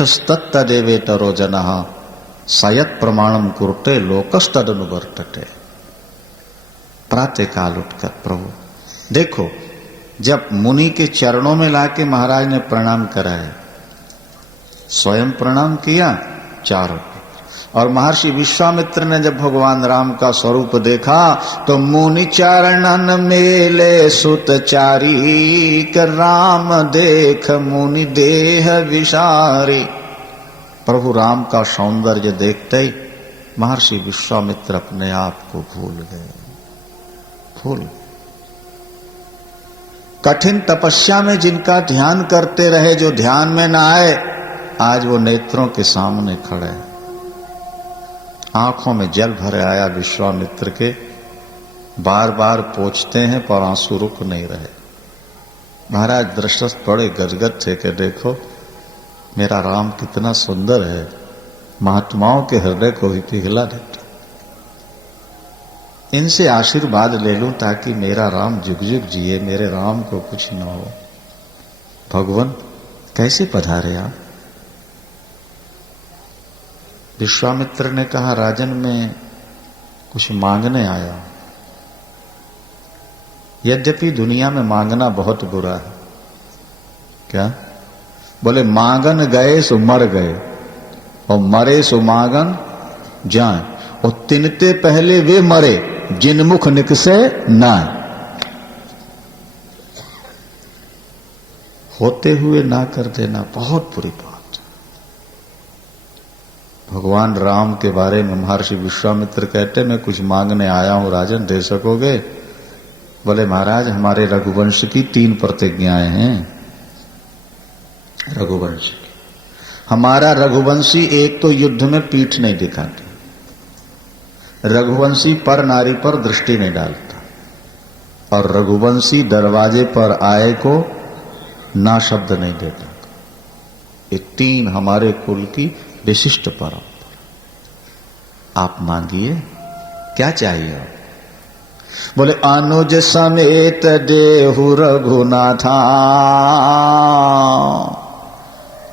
ज्येष्ठस्तत्तदेवेतरो जनः सयत् प्रमाणम कुरुते लोकस्तदनुवर्तते। प्रातः काल उठकर प्रभु देखो, जब मुनि के चरणों में लाके महाराज ने प्रणाम कराया, स्वयं प्रणाम किया चारों, और महर्षि विश्वामित्र ने जब भगवान राम का स्वरूप देखा तो मुनि चरणन मेले सुतचारी कर राम देख मुनि देह विसारी। प्रभु राम का सौंदर्य देखते ही महर्षि विश्वामित्र अपने आप को भूल गए। कठिन तपस्या में जिनका ध्यान करते रहे, जो ध्यान में ना आए, आज वो नेत्रों के सामने खड़े हैं। आंखों में जल भरे आया विश्वामित्र के, बार बार पोंछते हैं पर आंसू रुक नहीं रहे। महाराज दशरथ बड़े गदगद थे कि देखो मेरा राम कितना सुंदर है, महात्माओं के हृदय को भी पिघला देता। इनसे आशीर्वाद ले लूं ताकि मेरा राम जुग जुग जिए, मेरे राम को कुछ न हो। भगवान कैसे पधारे आप? विश्वामित्र ने कहा, राजन मैं कुछ मांगने आया। यद्यपि दुनिया में मांगना बहुत बुरा है। क्या? बोले मांगन गए सो मर गए और मरे सो मांगन जाए, और तिनते पहले वे मरे जिन मुख निकसे ना। होते हुए ना कर देना बहुत बुरी बात। भगवान राम के बारे में महर्षि विश्वामित्र कहते, मैं कुछ मांगने आया हूं राजन, दे सकोगे? बोले महाराज हमारे रघुवंश की 3 प्रतिज्ञाएं हैं। रघुवंश की, हमारा रघुवंशी एक तो युद्ध में पीठ नहीं दिखाते, रघुवंशी पर नारी पर दृष्टि नहीं डालता, और रघुवंशी दरवाजे पर आए को ना शब्द नहीं देता। ये 3 हमारे कुल की विशिष्ट परंपरा। आप मांगिए, क्या चाहिए आप? बोले अनुज समेत देहु रघुनाथा।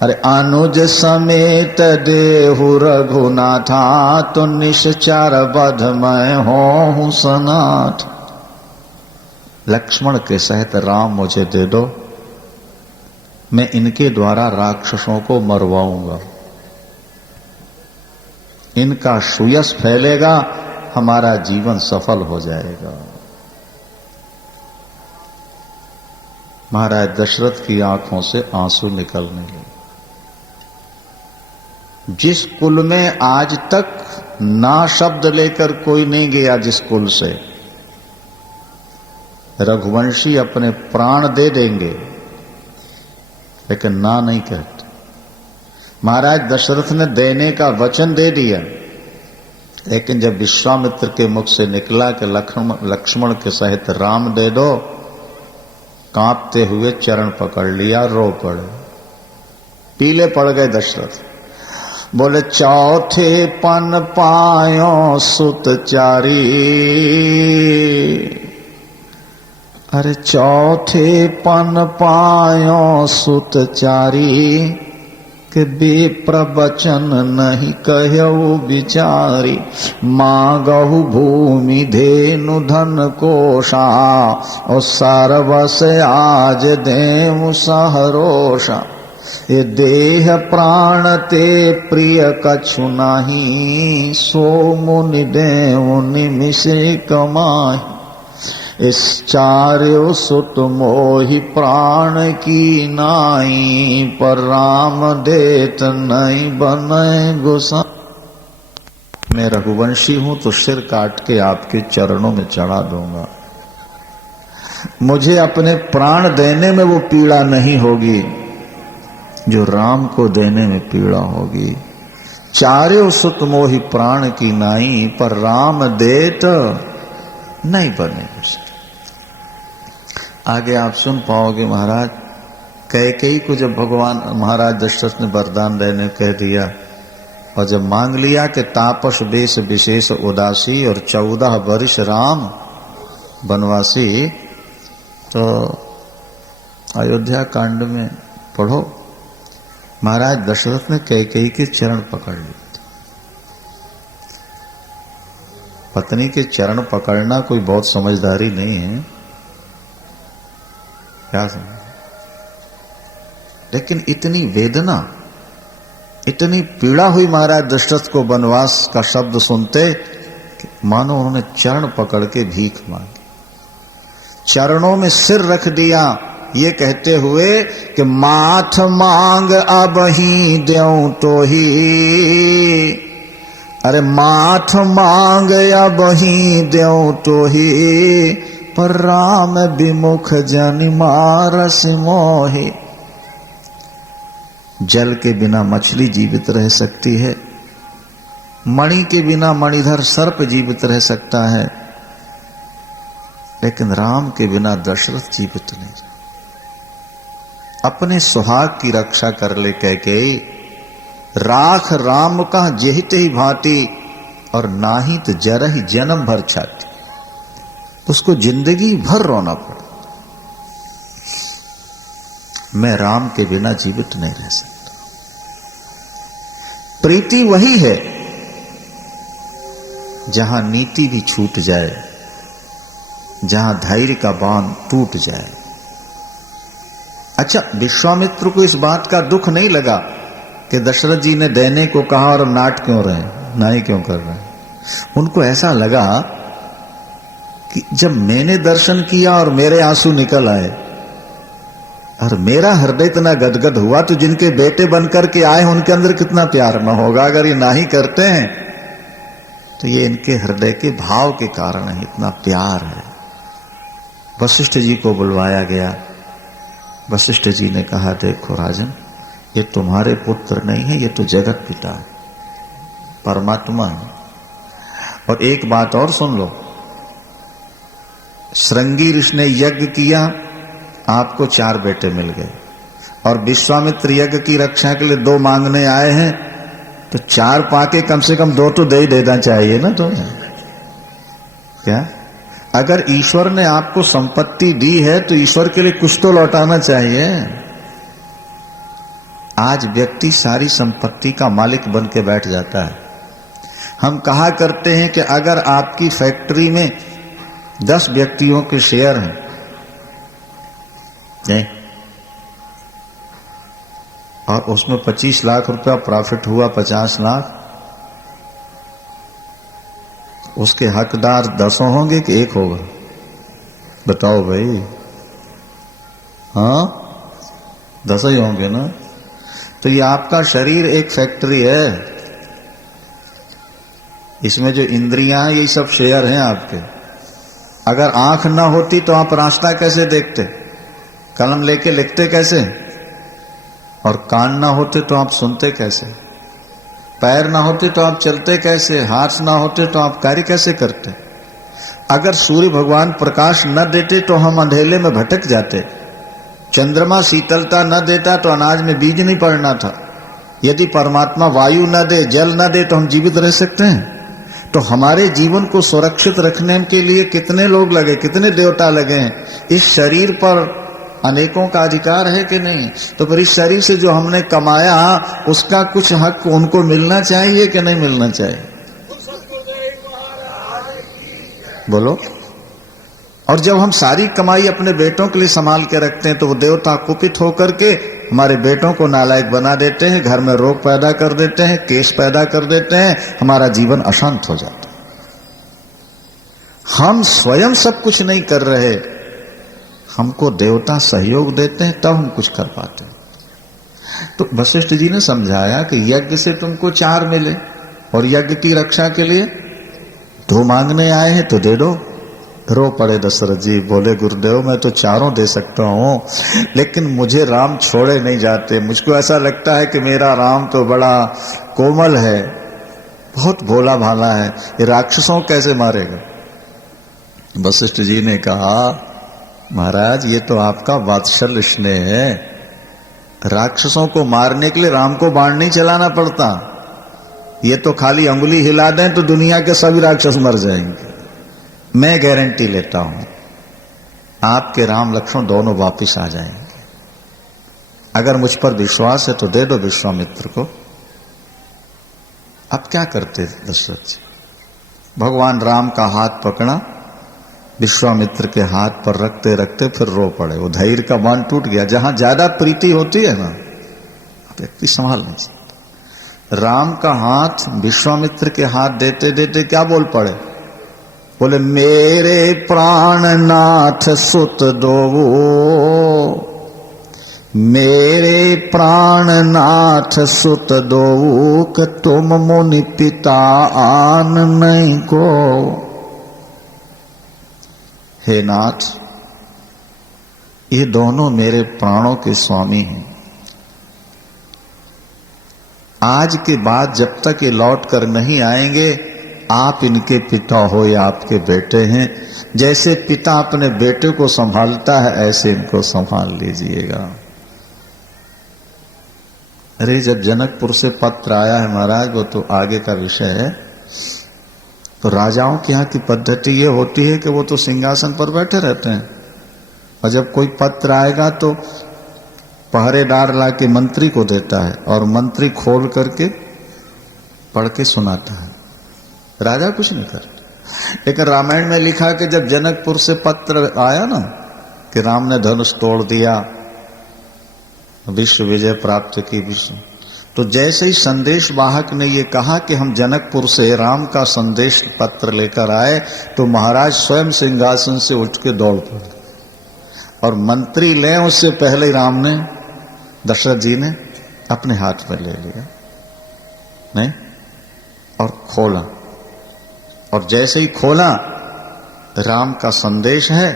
अरे अनुज समेत देहु रघुनाथा, तो निश्चर बध मैं होऊं सनाथ। लक्ष्मण के सहित राम मुझे दे दो, मैं इनके द्वारा राक्षसों को मरवाऊंगा। इनका सुयश फैलेगा, हमारा जीवन सफल हो जाएगा। महाराज दशरथ की आंखों से आंसू निकलने लगे। जिस कुल में आज तक ना शब्द लेकर कोई नहीं गया, जिस कुल से रघुवंशी अपने प्राण दे देंगे लेकिन ना नहीं कहते। महाराज दशरथ ने देने का वचन दे दिया, लेकिन जब विश्वामित्र के मुख से निकला कि लक्ष्मण के सहित राम दे दो, कांपते हुए चरण पकड़ लिया, रो पड़े, पीले पड़ गए दशरथ। बोले चौथे पन पायो सुतचारी। अरे चौथे पन पायो सुतचारी, के बेप्रवचन नहीं कहु विचारी। मांगहु भूमि धेनु धन कोशा, और सर्वस आज देहु सहरोषा। ये देह प्राण ते प्रिय कछु नाही, सो मुनि देव निमिषे कमाही। इस चार्यो सुत मोहि प्राण की नाई, पर राम देत नहीं बने गुसा। मैं रघुवंशी हूं तो सिर काट के आपके चरणों में चढ़ा दूंगा। मुझे अपने प्राण देने में वो पीड़ा नहीं होगी जो राम को देने में पीड़ा होगी। चार्यो सुत मोहि प्राण की नाई, पर राम देत नहीं बने गुसा। आगे आप सुन पाओगे महाराज, कैकेयी को जब भगवान महाराज दशरथ ने वरदान देने कह दिया, और जब मांग लिया कि तापस वेश विशेष उदासी, और 14 वर्ष राम वनवासी, तो अयोध्या कांड में पढ़ो महाराज दशरथ ने कैकेयी के चरण पकड़ लिए। पत्नी के चरण पकड़ना कोई बहुत समझदारी नहीं है, क्या समझ, लेकिन इतनी वेदना, इतनी पीड़ा हुई महाराज दशरथ को वनवास का शब्द सुनते कि मानो उन्होंने चरण पकड़ के भीख मांगी, चरणों में सिर रख दिया, ये कहते हुए कि माथ मांग अब ही द्यों तो ही, अरे माथ मांग अब ही द्यों तो ही, पर राम विमुख जन मारस मोहि। जल के बिना मछली जीवित रह सकती है, मणि के बिना मणिधर सर्प जीवित रह सकता है, लेकिन राम के बिना दशरथ जीवित नहीं। अपने सुहाग की रक्षा कर ले कैकेयी, राख राम का जेहित ही भांति, और नाही तो जरहि जन्म भर छाती, उसको जिंदगी भर रोना पड़ा, मैं राम के बिना जीवित नहीं रह सकता। प्रीति वही है जहां नीति भी छूट जाए, जहां धैर्य का बांध टूट जाए। अच्छा, विश्वामित्र को इस बात का दुख नहीं लगा कि दशरथ जी ने देने को कहा और नाट क्यों रहे, नहीं क्यों कर रहे हैं। उनको ऐसा लगा कि जब मैंने दर्शन किया और मेरे आंसू निकल आए और मेरा हृदय इतना गदगद हुआ, तो जिनके बेटे बनकर के आए उनके अंदर कितना प्यार न होगा। अगर ये ना ही करते हैं तो ये इनके हृदय के भाव के कारण है, इतना प्यार है। वशिष्ठ जी को बुलवाया गया। वशिष्ठ जी ने कहा, देखो राजन, ये तुम्हारे पुत्र नहीं है, ये तो जगत पिता है, परमात्मा है। और एक बात और सुन लो, श्रृंगी ऋषि ने यज्ञ किया, आपको 4 बेटे मिल गए, और विश्वामित्र यज्ञ की रक्षा के लिए 2 मांगने आए हैं, तो 4 पाके कम से कम 2 तो दे ही देना चाहिए ना तुम्हें, क्या? अगर ईश्वर ने आपको संपत्ति दी है तो ईश्वर के लिए कुछ तो लौटाना चाहिए। आज व्यक्ति सारी संपत्ति का मालिक बन के बैठ जाता है। हम कहा करते हैं कि अगर आपकी फैक्ट्री में 10 व्यक्तियों के शेयर हैं, नहीं, और उसमें 25 लाख रुपया प्रॉफिट हुआ, 50 लाख, उसके हकदार 10 होंगे कि 1 होगा? बताओ भाई। हाँ, 10 ही होंगे ना। तो ये आपका शरीर एक फैक्ट्री है, इसमें जो इंद्रियां हैं ये सब शेयर हैं आपके। अगर आंख ना होती तो आप रास्ता कैसे देखते, कलम लेके लिखते कैसे, और कान ना होते तो आप सुनते कैसे, पैर ना होते तो आप चलते कैसे, हाथ ना होते तो आप कार्य कैसे करते। अगर सूर्य भगवान प्रकाश न देते तो हम अंधेले में भटक जाते। चंद्रमा शीतलता न देता तो अनाज में बीज नहीं पड़ना था। यदि परमात्मा वायु न दे, जल न दे, तो हम जीवित रह सकते हैं? तो हमारे जीवन को सुरक्षित रखने के लिए कितने लोग लगे, कितने देवता लगे हैं। इस शरीर पर अनेकों का अधिकार है कि नहीं? तो फिर इस शरीर से जो हमने कमाया उसका कुछ हक उनको मिलना चाहिए कि नहीं मिलना चाहिए? बोलो। और जब हम सारी कमाई अपने बेटों के लिए संभाल के रखते हैं तो वो देवता कुपित होकर के हमारे बेटों को नालायक बना देते हैं, घर में रोग पैदा कर देते हैं, केस पैदा कर देते हैं, हमारा जीवन अशांत हो जाता है। हम स्वयं सब कुछ नहीं कर रहे, हमको देवता सहयोग देते हैं तब हम कुछ कर पाते हैं। तो वशिष्ठ जी ने समझाया कि यज्ञ से तुमको 4 मिले और यज्ञ की रक्षा के लिए 2 मांगने आए हैं तो दे दो। रो पड़े दशरथ जी, बोले गुरुदेव मैं तो 4 दे सकता हूं, लेकिन मुझे राम छोड़े नहीं जाते। मुझको ऐसा लगता है कि मेरा राम तो बड़ा कोमल है, बहुत भोला भाला है, ये राक्षसों कैसे मारेगा। वशिष्ठ जी ने कहा, महाराज ये तो आपका वात्सल्य स्नेह है, राक्षसों को मारने के लिए राम को बाण नहीं चलाना पड़ता, ये तो खाली अंगुली हिला दें तो दुनिया के सभी राक्षस मर जाएंगे। मैं गारंटी लेता हूं आपके राम लक्ष्मण दोनों वापिस आ जाएंगे। अगर मुझ पर विश्वास है तो दे दो विश्वामित्र को। अब क्या करते दशरथ जी? भगवान राम का हाथ पकड़ा, विश्वामित्र के हाथ पर रखते रखते फिर रो पड़े। वो धैर्य का बांध टूट गया। जहां ज्यादा प्रीति होती है ना, व्यक्ति संभाल नहीं सकता। राम का हाथ विश्वामित्र के हाथ देते देते क्या बोल पड़े? बोले मेरे प्राणनाथ सुत दो, मेरे प्राणनाथ सुत दो, कि तुम मुनि पिता आन नहीं को। हे नाथ, ये दोनों मेरे प्राणों के स्वामी हैं। आज के बाद जब तक ये लौट कर नहीं आएंगे, आप इनके पिता हो या आपके बेटे हैं। जैसे पिता अपने बेटे को संभालता है, ऐसे इनको संभाल लीजिएगा। अरे जब जनकपुर से पत्र आया है महाराज, वो तो आगे का विषय है। तो राजाओं के यहाँ की पद्धति ये होती है कि वो तो सिंहासन पर बैठे रहते हैं, और जब कोई पत्र आएगा तो पहरेदार ला के मंत्री को देता है, और मंत्री खोल करके पढ़ के सुनाता है। राजा कुछ नहीं करता। लेकिन रामायण में लिखा कि जब जनकपुर से पत्र आया ना कि राम ने धनुष तोड़ दिया, विश्व विजय प्राप्त की विश्व, तो जैसे ही संदेश वाहक ने ये कहा कि हम जनकपुर से राम का संदेश पत्र लेकर आए, तो महाराज स्वयं सिंहासन से उठ के दौड़ पड़े, और मंत्री ले उससे पहले ही राम ने, दशरथ जी ने अपने हाथ में ले लिया नहीं, और खोला। और जैसे ही खोला, राम का संदेश है,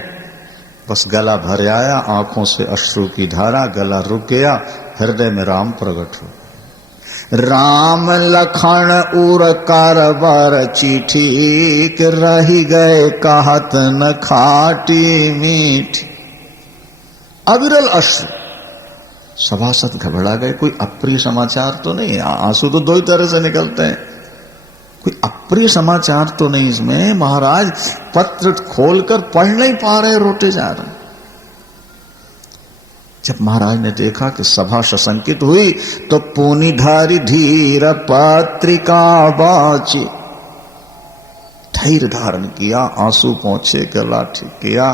बस गला भर आया, आंखों से अश्रु की धारा, गला रुक गया, हृदय में राम प्रकट हो। राम लखन उर कारबार चिट्ठी, कि रही गए कहत न खाटी मीठी। अविरल अश्रु, सभासद घबरा गए। कोई अप्रिय समाचार तो नहीं? आंसू तो दो ही तरह से निकलते हैं। कोई अप्रिय समाचार तो नहीं इसमें? महाराज पत्र खोलकर पढ़ नहीं पा रहे, रोते जा रहे। जब महाराज ने देखा कि सभा सशंकित हुई, तो पूनिधारी धीर पत्रिका बाची, धैर्य धारण किया, आंसू पहुंचे, गला ठीक किया,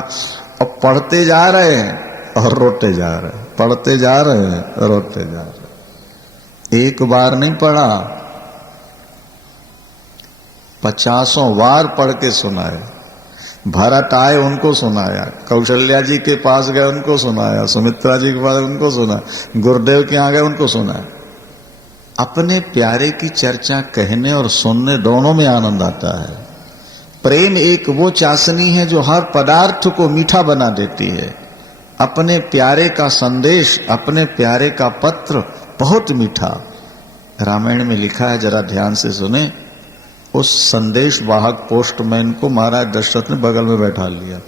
और पढ़ते जा रहे हैं और रोते जा रहे हैं, पढ़ते जा रहे हैं, रोते जा रहे हैं। एक बार नहीं पढ़ा, 50 बार पढ़ के सुनाया। भरत आए, उनको सुनाया, कौशल्या जी के पास गए, उनको सुनाया, सुमित्रा जी के पास उनको सुना, गुरुदेव के यहाँ गए, उनको सुनाया। अपने प्यारे की चर्चा कहने और सुनने दोनों में आनंद आता है। प्रेम एक वो चाशनी है जो हर पदार्थ को मीठा बना देती है। अपने प्यारे का संदेश, अपने प्यारे का पत्र बहुत मीठा। रामायण में लिखा है, जरा ध्यान से सुने। उस संदेश वाहक पोस्टमैन को महाराज दशरथ ने बगल में बैठा लिया।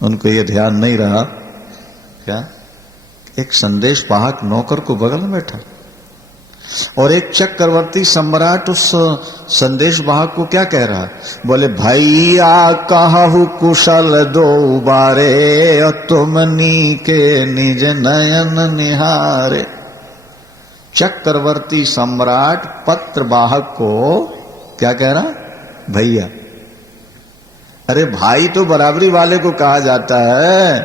उनको ये ध्यान नहीं रहा क्या एक संदेश वाहक नौकर को बगल में बैठा, और एक चक्रवर्ती सम्राट उस संदेश वाहक को क्या कह रहा है? बोले भैया कहु कुशल दो बारे, और तुमनी के निज नयन निहारे। चक्रवर्ती सम्राट पत्र वाहक को क्या कह रहा? भैया। अरे भाई तो बराबरी वाले को कहा जाता है,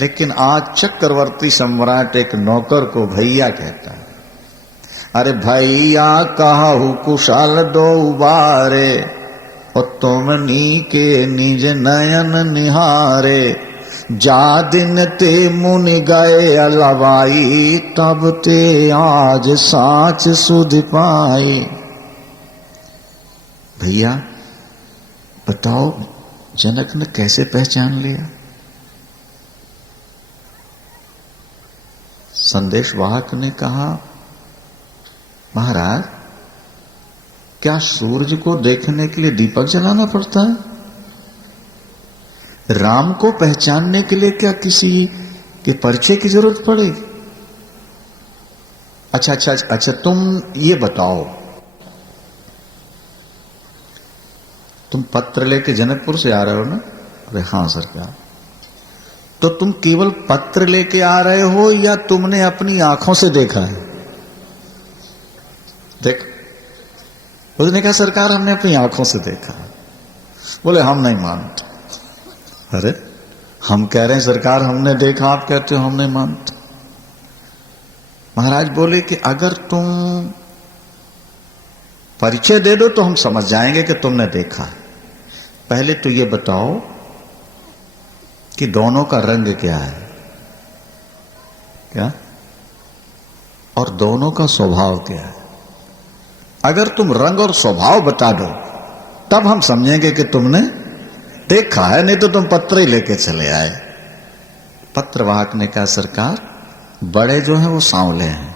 लेकिन आज चक्रवर्ती सम्राट एक नौकर को भैया कहता है। अरे भैया कहु कुशल दो बारे, और तुमनी के निज नयन निहारे। जा दिन ते मुनि गए अलवाई, तब ते आज साच सुध पाई। भैया बताओ, जनक ने कैसे पहचान लिया? संदेश वाहक ने कहा, महाराज क्या सूरज को देखने के लिए दीपक जलाना पड़ता है? राम को पहचानने के लिए क्या किसी के परिचय की जरूरत पड़ेगी? अच्छा, तुम ये बताओ, तुम पत्र लेके जनकपुर से आ रहे हो ना? अरे हाँ सरकार। तो तुम केवल पत्र लेके आ रहे हो या तुमने अपनी आंखों से देखा है? देख, उसने कहा सरकार हमने अपनी आंखों से देखा। बोले हम नहीं मानते। अरे हम कह रहे हैं सरकार हमने देखा, आप कहते हो हम नहीं मानते। महाराज बोले कि अगर तुम परिचय दे दो तो हम समझ जाएंगे कि तुमने देखा है। पहले तो ये बताओ कि दोनों का रंग क्या है, क्या, और दोनों का स्वभाव क्या है। अगर तुम रंग और स्वभाव बता दो तब हम समझेंगे कि तुमने देखा है, नहीं तो तुम पत्र ही लेके चले आए। पत्रवाहक ने कहा सरकार बड़े जो हैं वो सांवले हैं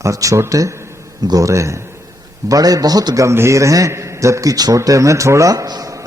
और छोटे गोरे हैं। बड़े बहुत गंभीर हैं जबकि छोटे में थोड़ा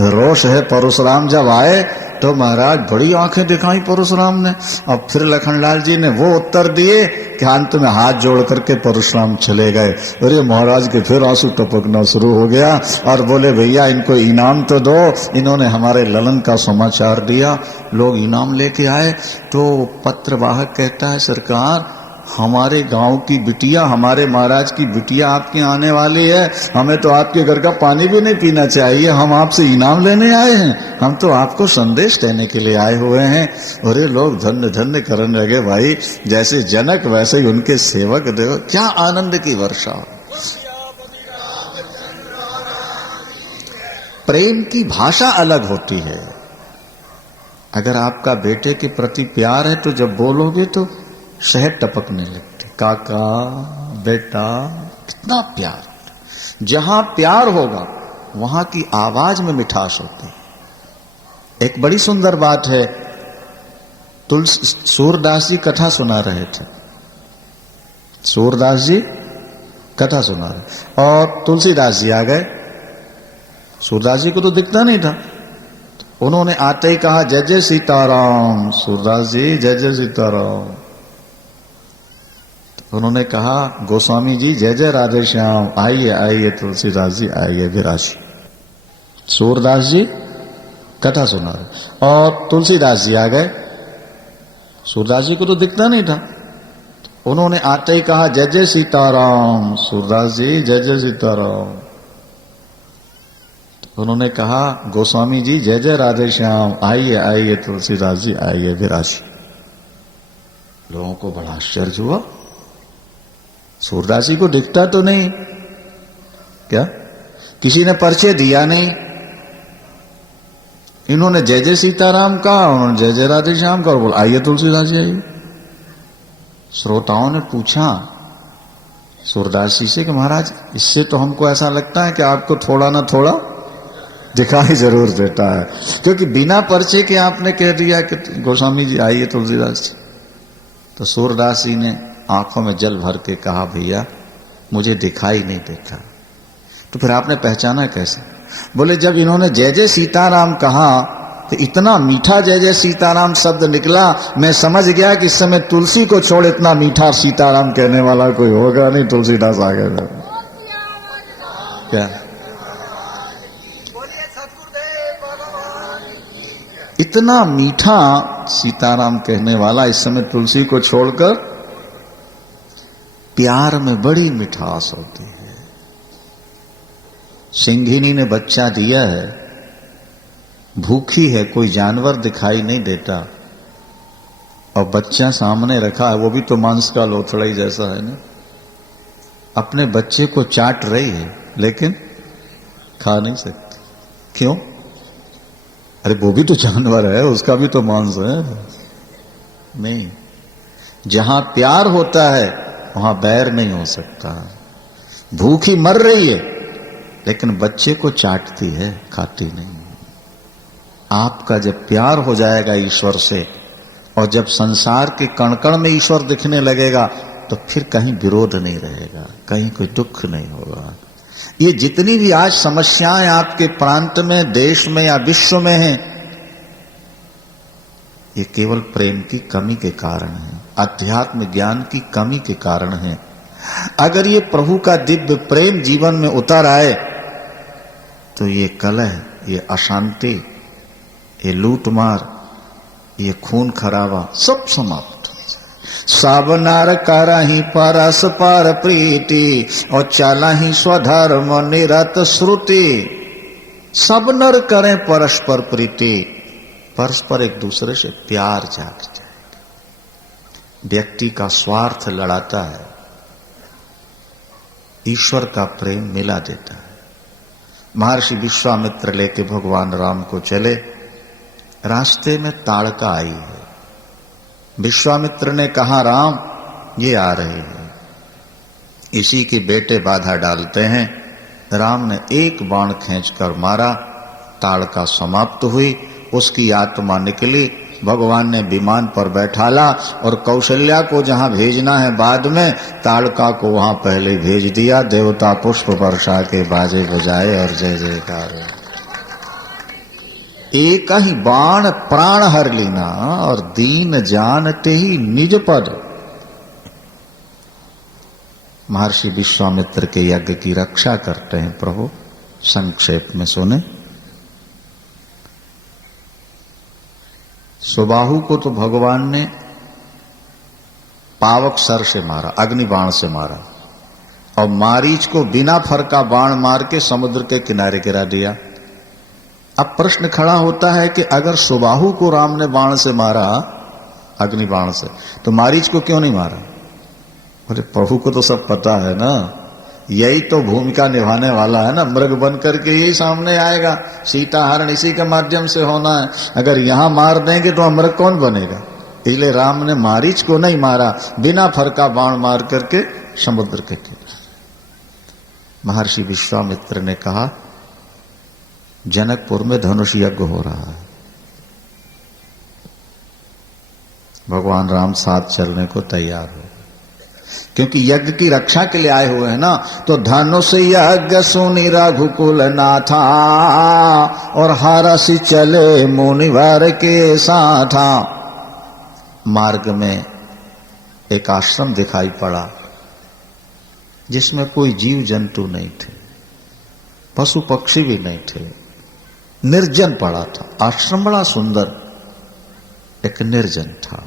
रोष है। परशुराम जब आए तो महाराज बड़ी आंखें दिखाई परशुराम ने। अब फिर लखनलाल जी ने वो उत्तर दिए कि अंत में हाथ जोड़ करके परशुराम चले गए। अरे महाराज के फिर आंसू टपकना शुरू हो गया और बोले भैया इनको इनाम तो दो, इन्होंने हमारे ललन का समाचार दिया। लोग इनाम लेके आए तो पत्रवाहक कहता है सरकार हमारे गांव की बिटिया, हमारे महाराज की बिटिया आपके आने वाली है, हमें तो आपके घर का पानी भी नहीं पीना चाहिए, हम आपसे इनाम लेने आए हैं, हम तो आपको संदेश देने के लिए आए हुए हैं। और ये लोग धन्य धन्य करने लगे। भाई जैसे जनक वैसे ही उनके सेवक, देखो क्या आनंद की वर्षा। प्रेम की भाषा अलग होती है। अगर आपका बेटे के प्रति प्यार है तो जब बोलोगे तो शहद टपकने लगते, काका बेटा, कितना प्यार। जहां प्यार होगा वहां की आवाज में मिठास होती है। एक बड़ी सुंदर बात है, सूरदास जी कथा सुना रहे थे। सूरदास जी कथा सुना रहे और तुलसीदास जी आ गए। सूरदास जी को तो दिखता नहीं था, उन्होंने आते ही कहा जय जय सीताराम। सूरदास जी जय जय सीताराम। उन्होंने कहा गोस्वामी जी जय जय राधे श्याम। आइए आइए तुलसीदास जी आइए विराशी। सूरदास जी कथा सुना रहे और तुलसीदास जी आ गए। सूरदास जी को तो दिखता नहीं था, उन्होंने आते ही कहा जय जय सीताराम। सूरदास जी जय जय सीताराम। उन्होंने कहा गोस्वामी जी जय जय राधे श्याम। आइए आइए तुलसीदास जी आइए विराशी। लोगों को बड़ा आश्चर्य हुआ, सूरदास जी को दिखता तो नहीं, क्या किसी ने परिचय दिया नहीं। इन्होंने जय जय सीताराम कहा, उन्होंने जय जय राधे श्याम कहा और बोला आइए तुलसीदास जी आइए। श्रोताओं ने पूछा सूरदास जी से कि महाराज इससे तो हमको ऐसा लगता है कि आपको थोड़ा ना थोड़ा दिखाई जरूर देता है, क्योंकि बिना परिचय के आपने कह दिया कि गोस्वामी जी आइए तुलसीदास जी। तो सूरदास जी ने आंखों में जल भर के कहा भैया मुझे दिखाई नहीं देता। तो फिर आपने पहचाना कैसे? बोले जब इन्होंने जय जय सीताराम कहा तो इतना मीठा जय जय सीताराम शब्द निकला, मैं समझ गया कि इस समय तुलसी को छोड़ इतना मीठा सीताराम कहने वाला कोई होगा नहीं। तुलसीदास आ गए। क्या इतना मीठा सीताराम कहने वाला इस समय तुलसी को छोड़कर, प्यार में बड़ी मिठास होती है। सिंघिनी ने बच्चा दिया है, भूखी है, कोई जानवर दिखाई नहीं देता और बच्चा सामने रखा है, वो भी तो मांस का लोथड़ा ही जैसा है ना। अपने बच्चे को चाट रही है लेकिन खा नहीं सकती। क्यों? अरे वो भी तो जानवर है, उसका भी तो मांस है। नहीं, जहां प्यार होता है वहां बैर नहीं हो सकता। भूखी मर रही है लेकिन बच्चे को चाटती है, खाती नहीं। आपका जब प्यार हो जाएगा ईश्वर से और जब संसार के कण कण में ईश्वर दिखने लगेगा तो फिर कहीं विरोध नहीं रहेगा, कहीं कोई दुख नहीं होगा। ये जितनी भी आज समस्याएं आपके प्रांत में, देश में या विश्व में हैं, ये केवल प्रेम की कमी के कारण है, अध्यात्म ज्ञान की कमी के कारण है। अगर ये प्रभु का दिव्य प्रेम जीवन में उतर आए तो ये कलह, ये अशांति, ये लूटमार, ये खून खराबा सब समाप्त हो जाए। सब नर करहि परस्पर प्रीति और चला ही स्वधर्म निरत श्रुति। सब नर करें परस्पर प्रीति, परस्पर एक दूसरे से प्यार जाग जाएगा। व्यक्ति का स्वार्थ लड़ाता है, ईश्वर का प्रेम मिला देता है। महर्षि विश्वामित्र लेके भगवान राम को चले, रास्ते में ताड़का आई है। विश्वामित्र ने कहा राम ये आ रहे हैं, इसी के बेटे बाधा डालते हैं। राम ने एक बाण खींचकर मारा, ताड़का समाप्त हुई, उसकी आत्मा निकली। भगवान ने विमान पर बैठाला और कौशल्या को जहां भेजना है बाद में, ताड़का को वहां पहले भेज दिया। देवता पुष्प वर्षा के बाजे बजाए और जय जयकार। एक ही बाण प्राण हर लीना और दीन जानते ही निज पद। महर्षि विश्वामित्र के यज्ञ की रक्षा करते हैं प्रभु। संक्षेप में सुने। सुबाहु को तो भगवान ने पावक सर से मारा, अग्नि बाण से मारा, और मारीच को बिना फर का बाण मार के समुद्र के किनारे गिरा दिया। अब प्रश्न खड़ा होता है कि अगर सुबाहु को राम ने बाण से मारा, अग्नि बाण से, तो मारीच को क्यों नहीं मारा? बोले प्रभु को तो सब पता है ना, यही तो भूमिका निभाने वाला है ना, मृग बन करके यही सामने आएगा, सीता हरण इसी के माध्यम से होना है। अगर यहां मार देंगे तो मृग कौन बनेगा? इसलिए राम ने मारीच को नहीं मारा, बिना फर का बाण मार करके समुद्र के किनारे। महर्षि विश्वामित्र ने कहा जनकपुर में धनुष यज्ञ हो रहा है, भगवान राम साथ चलने को तैयार हो, क्योंकि यज्ञ की रक्षा के लिए आए हुए हैं ना। तो धनुष यज्ञ सुनि रघुकुल नाथा और हरसि चले मुनिवर के साथा। मार्ग में एक आश्रम दिखाई पड़ा जिसमें कोई जीव जंतु नहीं थे, पशु पक्षी भी नहीं थे, निर्जन पड़ा था। आश्रम बड़ा सुंदर, एक निर्जन था।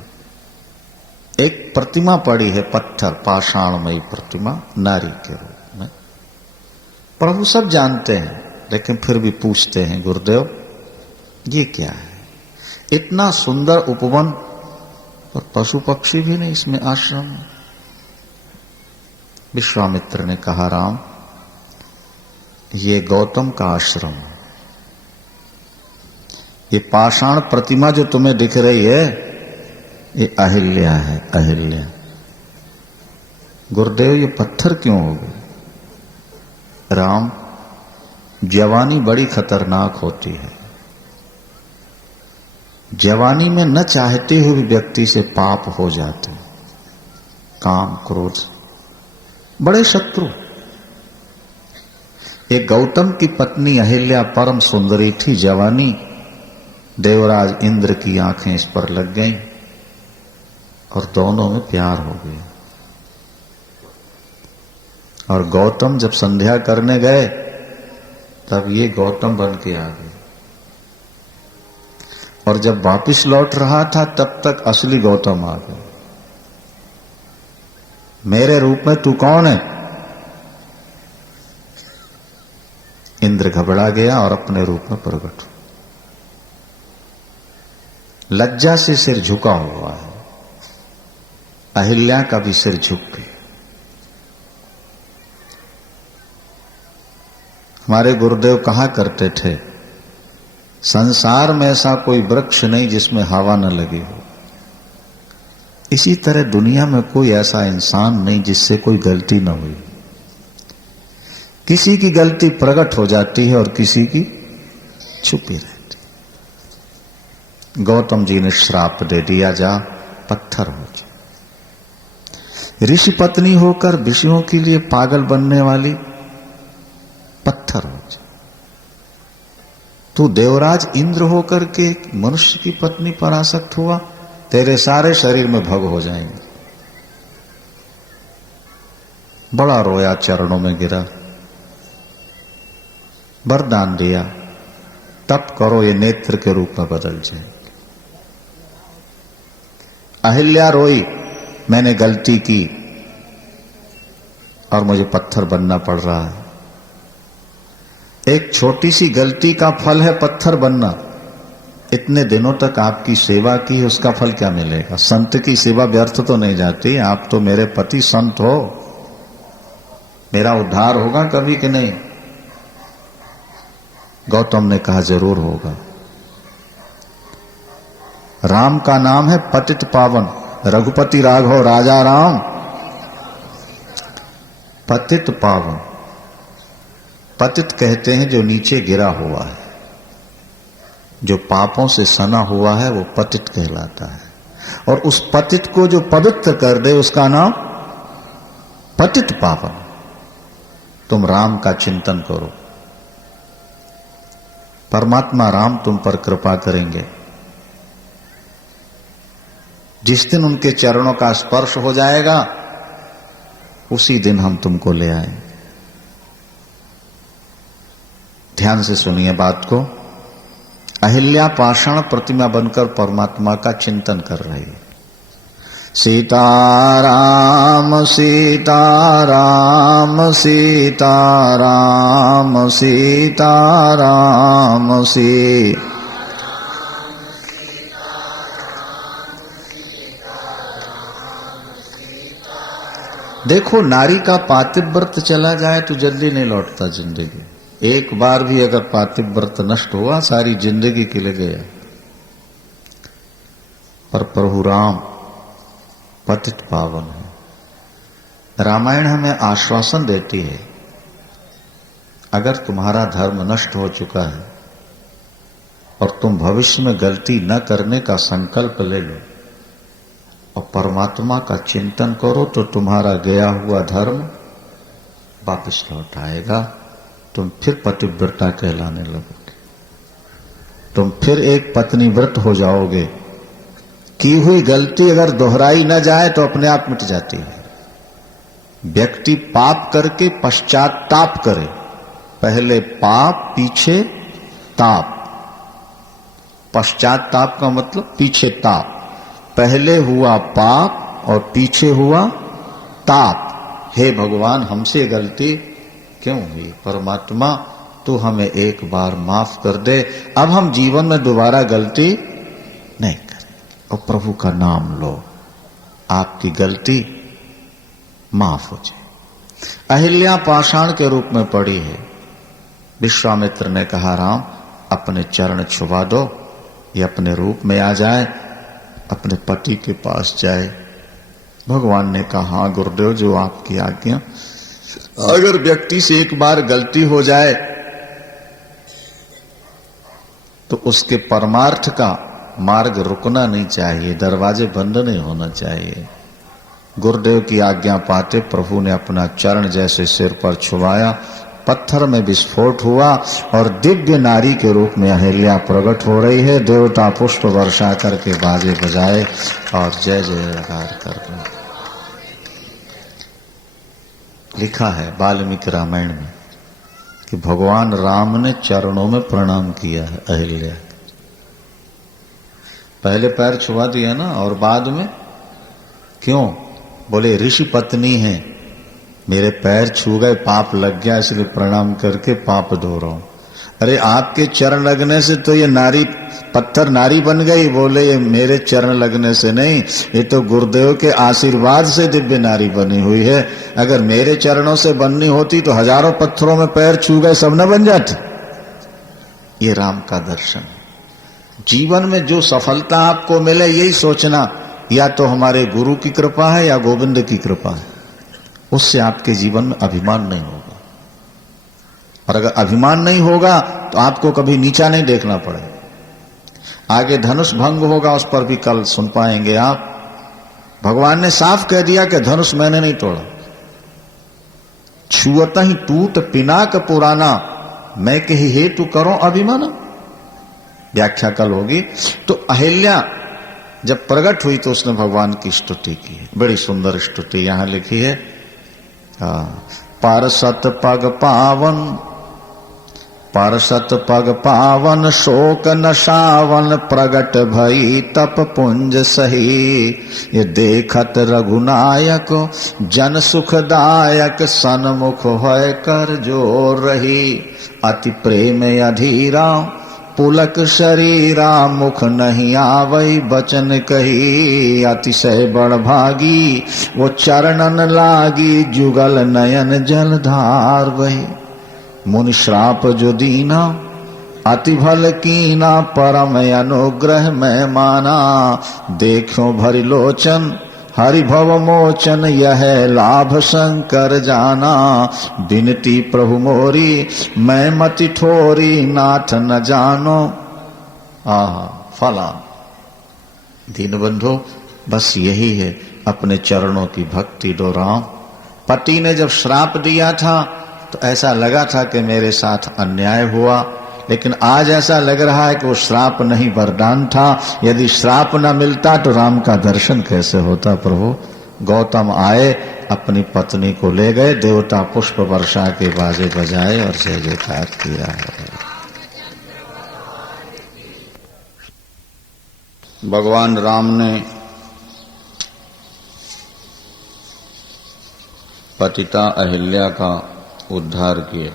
एक प्रतिमा पड़ी है, पत्थर, पाषाणमयी प्रतिमा, नारी के रूप में। प्रभु सब जानते हैं, लेकिन फिर भी पूछते हैं गुरुदेव ये क्या है? इतना सुंदर उपवन और पशु पक्षी भी नहीं इसमें आश्रम में। विश्वामित्र ने कहा राम ये गौतम का आश्रम है। ये पाषाण प्रतिमा जो तुम्हें दिख रही है ये अहिल्या है, अहिल्या। गुरुदेव ये पत्थर क्यों हो गए? राम जवानी बड़ी खतरनाक होती है। जवानी में न चाहते हुए भी व्यक्ति से पाप हो जाते, काम क्रोध बड़े शत्रु। एक गौतम की पत्नी अहिल्या परम सुंदरी थी, जवानी। देवराज इंद्र की आंखें इस पर लग गईं और दोनों में प्यार हो गया। और गौतम जब संध्या करने गए तब ये गौतम बन के आ गए, और जब वापिस लौट रहा था तब तक असली गौतम आ गए। मेरे रूप में तू कौन है? इंद्र घबरा गया और अपने रूप में प्रकट हुआ। लज्जा से सिर झुका हुआ है। अहिल्या का भी सिर झुक गया। हमारे गुरुदेव कहा करते थे संसार में ऐसा कोई वृक्ष नहीं जिसमें हवा न लगी हो। इसी तरह दुनिया में कोई ऐसा इंसान नहीं जिससे कोई गलती न हुई। किसी की गलती प्रकट हो जाती है और किसी की छुपी रहती। गौतम जी ने श्राप दे दिया, जा पत्थर हो जा। ऋषि पत्नी होकर विषयों के लिए पागल बनने वाली पत्थर हो जा। तू देवराज इंद्र होकर के मनुष्य की पत्नी पर आसक्त हुआ, तेरे सारे शरीर में भग हो जाएंगे। बड़ा रोया, चरणों में गिरा, वरदान दिया तप करो ये नेत्र के रूप में बदल जाए। अहिल्या रोई, मैंने गलती की और मुझे पत्थर बनना पड़ रहा है। एक छोटी सी गलती का फल है पत्थर बनना। इतने दिनों तक आपकी सेवा की, उसका फल क्या मिलेगा? संत की सेवा व्यर्थ तो नहीं जाती। आप तो मेरे पति संत हो, मेरा उद्धार होगा कभी कि नहीं? गौतम ने कहा जरूर होगा। राम का नाम है पतित पावन, रघुपति राघव राजा राम पतित पावन। पतित कहते हैं जो नीचे गिरा हुआ है, जो पापों से सना हुआ है वो पतित कहलाता है। और उस पतित को जो पवित्र कर दे उसका नाम पतित पावन। तुम राम का चिंतन करो, परमात्मा राम तुम पर कृपा करेंगे। जिस दिन उनके चरणों का स्पर्श हो जाएगा उसी दिन हम तुमको ले आएंगे। ध्यान से सुनिए बात को। अहिल्या पाषाण प्रतिमा बनकर परमात्मा का चिंतन कर रही है। सीताराम सीताराम सीताराम सीताराम सी। देखो, नारी का पातिव्रत चला जाए तो जल्दी नहीं लौटता जिंदगी। एक बार भी अगर पातिव्रत नष्ट हुआ सारी जिंदगी के लिए गया। पर प्रभु राम पतित पावन है। रामायण हमें आश्वासन देती है, अगर तुम्हारा धर्म नष्ट हो चुका है और तुम भविष्य में गलती न करने का संकल्प ले लो और परमात्मा का चिंतन करो तो तुम्हारा गया हुआ धर्म वापस लौट आएगा। तुम फिर पतिव्रता कहलाने लगोगे, तुम फिर एक पत्नी व्रत हो जाओगे। की हुई गलती अगर दोहराई न जाए तो अपने आप मिट जाती है। व्यक्ति पाप करके पश्चाताप करे, पहले पाप पीछे ताप। पश्चाताप का मतलब पीछे ताप। पहले हुआ पाप और पीछे हुआ ताप। हे भगवान, हमसे गलती क्यों हुई? परमात्मा तू हमें एक बार माफ कर दे, अब हम जीवन में दोबारा गलती नहीं करें। और प्रभु का नाम लो, आपकी गलती माफ हो जाए। अहिल्या पाषाण के रूप में पड़ी है। विश्वामित्र ने कहा राम अपने चरण छुपा दो, ये अपने रूप में आ जाए, अपने पति के पास जाए। भगवान ने कहा हाँ गुरुदेव, जो आपकी आज्ञा। अगर व्यक्ति से एक बार गलती हो जाए तो उसके परमार्थ का मार्ग रुकना नहीं चाहिए, दरवाजे बंद नहीं होना चाहिए। गुरुदेव की आज्ञा पाते प्रभु ने अपना चरण जैसे सिर पर छुआया, पत्थर में विस्फोट हुआ और दिव्य नारी के रूप में अहिल्या प्रकट हो रही है। देवता पुष्प वर्षा करके बाजे बजाए और जय जयकार कर रहे। लिखा है वाल्मीकि रामायण में कि भगवान राम ने चरणों में प्रणाम किया है अहिल्या। पहले पैर छुआ दिया ना, और बाद में क्यों? बोले ऋषि पत्नी है, मेरे पैर छू गए, पाप लग गया, इसलिए प्रणाम करके पाप धो रहा हूं। अरे आपके चरण लगने से तो ये नारी पत्थर नारी बन गई। बोले ये मेरे चरण लगने से नहीं, ये तो गुरुदेव के आशीर्वाद से दिव्य नारी बनी हुई है। अगर मेरे चरणों से बननी होती तो हजारों पत्थरों में पैर छू गए सब न बन जाते। ये राम का दर्शन है। जीवन में जो सफलता आपको मिले यही सोचना, या तो हमारे गुरु की कृपा है या गोविंद की कृपा है। उससे आपके जीवन में अभिमान नहीं होगा। और अगर अभिमान नहीं होगा तो आपको कभी नीचा नहीं देखना पड़ेगा। आगे धनुष भंग होगा, उस पर भी कल सुन पाएंगे आप। भगवान ने साफ कह दिया कि धनुष मैंने नहीं तोड़ा। छुअत ही टूट पिनाक पुराना, मैं कही हेतु करो अभिमाना। व्याख्या कल होगी। तो अहिल्या जब प्रकट हुई तो उसने भगवान की स्तुति की है। बड़ी सुंदर स्तुति यहां लिखी है। पारसत पग पावन परसत पग पावन शोक नशावन प्रगट भई तप पुंज सही। ये देखत रघुनायक जन सुखदायक सन्मुख होय कर जोर रही। अति प्रेम अधीरा पुलक शरीरा मुख नहीं आवई बचन कही। अतिशय बड़ भागी वो चरणन लागी जुगल नयन जलधार बही। मुनि श्राप जो दीना अति भल कीना परम अनुग्रह में माना। देखो भरि लोचन हरि भव मोचन यह लाभ शंकर जाना। बिनती प्रभु मोरी मैं मति ठोरी नाथ न जानो। फला दीनबंधु बस यही है अपने चरणों की भक्ति दोहराओ। पति ने जब श्राप दिया था तो ऐसा लगा था कि मेरे साथ अन्याय हुआ, लेकिन आज ऐसा लग रहा है कि वो श्राप नहीं वरदान था। यदि श्राप न मिलता तो राम का दर्शन कैसे होता। प्रभु गौतम आए अपनी पत्नी को ले गए, देवता पुष्प वर्षा के बाजे बजाए और जय जयकार किया है। भगवान राम ने पतिता अहिल्या का उद्धार किए।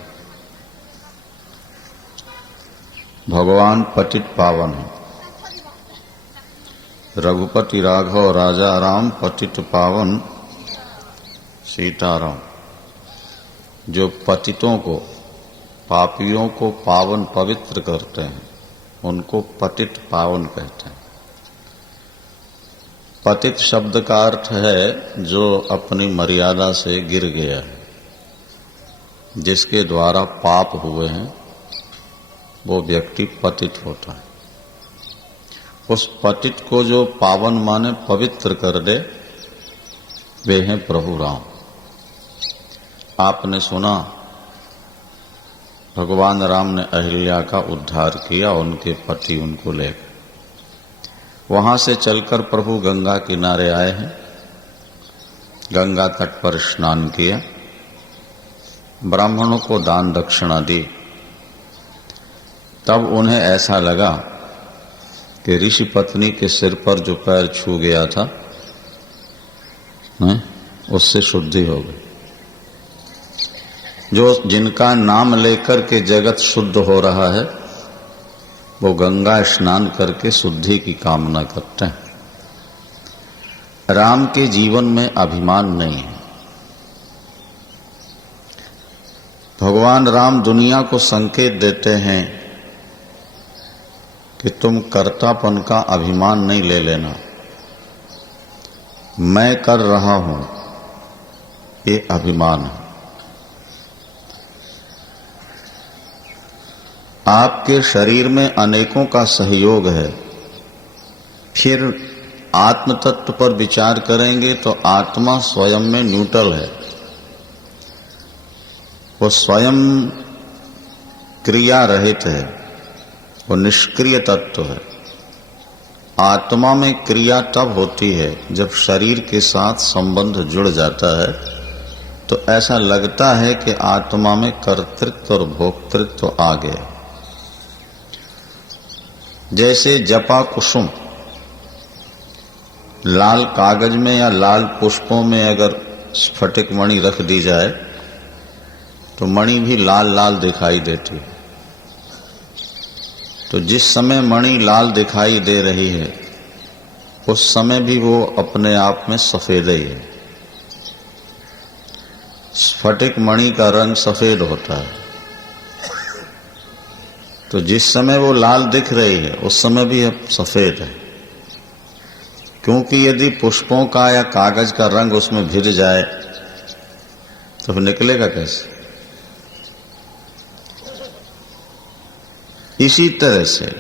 भगवान पतित पावन है। रघुपति राघव राजा राम पतित पावन सीताराम। जो पतितों को पापियों को पावन पवित्र करते हैं उनको पतित पावन कहते हैं। पतित शब्द का अर्थ है जो अपनी मर्यादा से गिर गया है, जिसके द्वारा पाप हुए हैं वो व्यक्ति पतित होता है। उस पतित को जो पावन माने पवित्र कर दे वे हैं प्रभु राम। आपने सुना भगवान राम ने अहिल्या का उद्धार किया, उनके पति उनको ले गए। वहां से चलकर प्रभु गंगा किनारे आए हैं, गंगा तट पर स्नान किया, ब्राह्मणों को दान दक्षिणा दी। तब उन्हें ऐसा लगा कि ऋषि पत्नी के सिर पर जो पैर छू गया था उससे शुद्धि हो गई। जो जिनका नाम लेकर के जगत शुद्ध हो रहा है वो गंगा स्नान करके शुद्धि की कामना करते हैं। राम के जीवन में अभिमान नहीं है। भगवान राम दुनिया को संकेत देते हैं कि तुम कर्तापन का अभिमान नहीं ले लेना। मैं कर रहा हूं ये अभिमान है। आपके शरीर में अनेकों का सहयोग है। फिर आत्म तत्व पर विचार करेंगे तो आत्मा स्वयं में न्यूट्रल है। वो स्वयं क्रिया रहित है, वो निष्क्रिय तत्व है। आत्मा में क्रिया तब होती है जब शरीर के साथ संबंध जुड़ जाता है, तो ऐसा लगता है कि आत्मा में कर्तृत्व और भोक्तृत्व आ गए। जैसे जपा कुसुम लाल कागज में या लाल पुष्पों में अगर स्फटिक मणि रख दी जाए तो मणि भी लाल लाल दिखाई देती है। तो जिस समय मणि लाल दिखाई दे रही है उस समय भी वो अपने आप में सफेद ही है। स्फटिक मणि का रंग सफेद होता है, तो जिस समय वो लाल दिख रही है उस समय भी अब सफेद है। क्योंकि यदि पुष्पों का या कागज का रंग उसमें भिड़ जाए तो फिर निकलेगा कैसे। इसी तरह से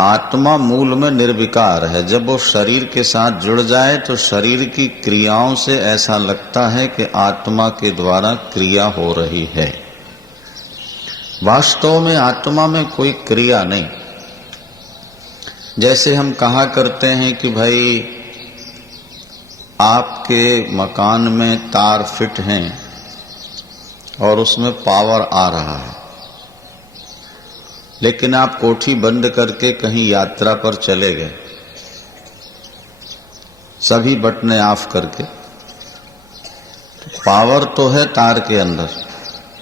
आत्मा मूल में निर्विकार है। जब वो शरीर के साथ जुड़ जाए तो शरीर की क्रियाओं से ऐसा लगता है कि आत्मा के द्वारा क्रिया हो रही है। वास्तव में आत्मा में कोई क्रिया नहीं। जैसे हम कहा करते हैं कि भाई आपके मकान में तार फिट हैं और उसमें पावर आ रहा है, लेकिन आप कोठी बंद करके कहीं यात्रा पर चले गए, सभी बटने ऑफ करके, तो पावर तो है तार के अंदर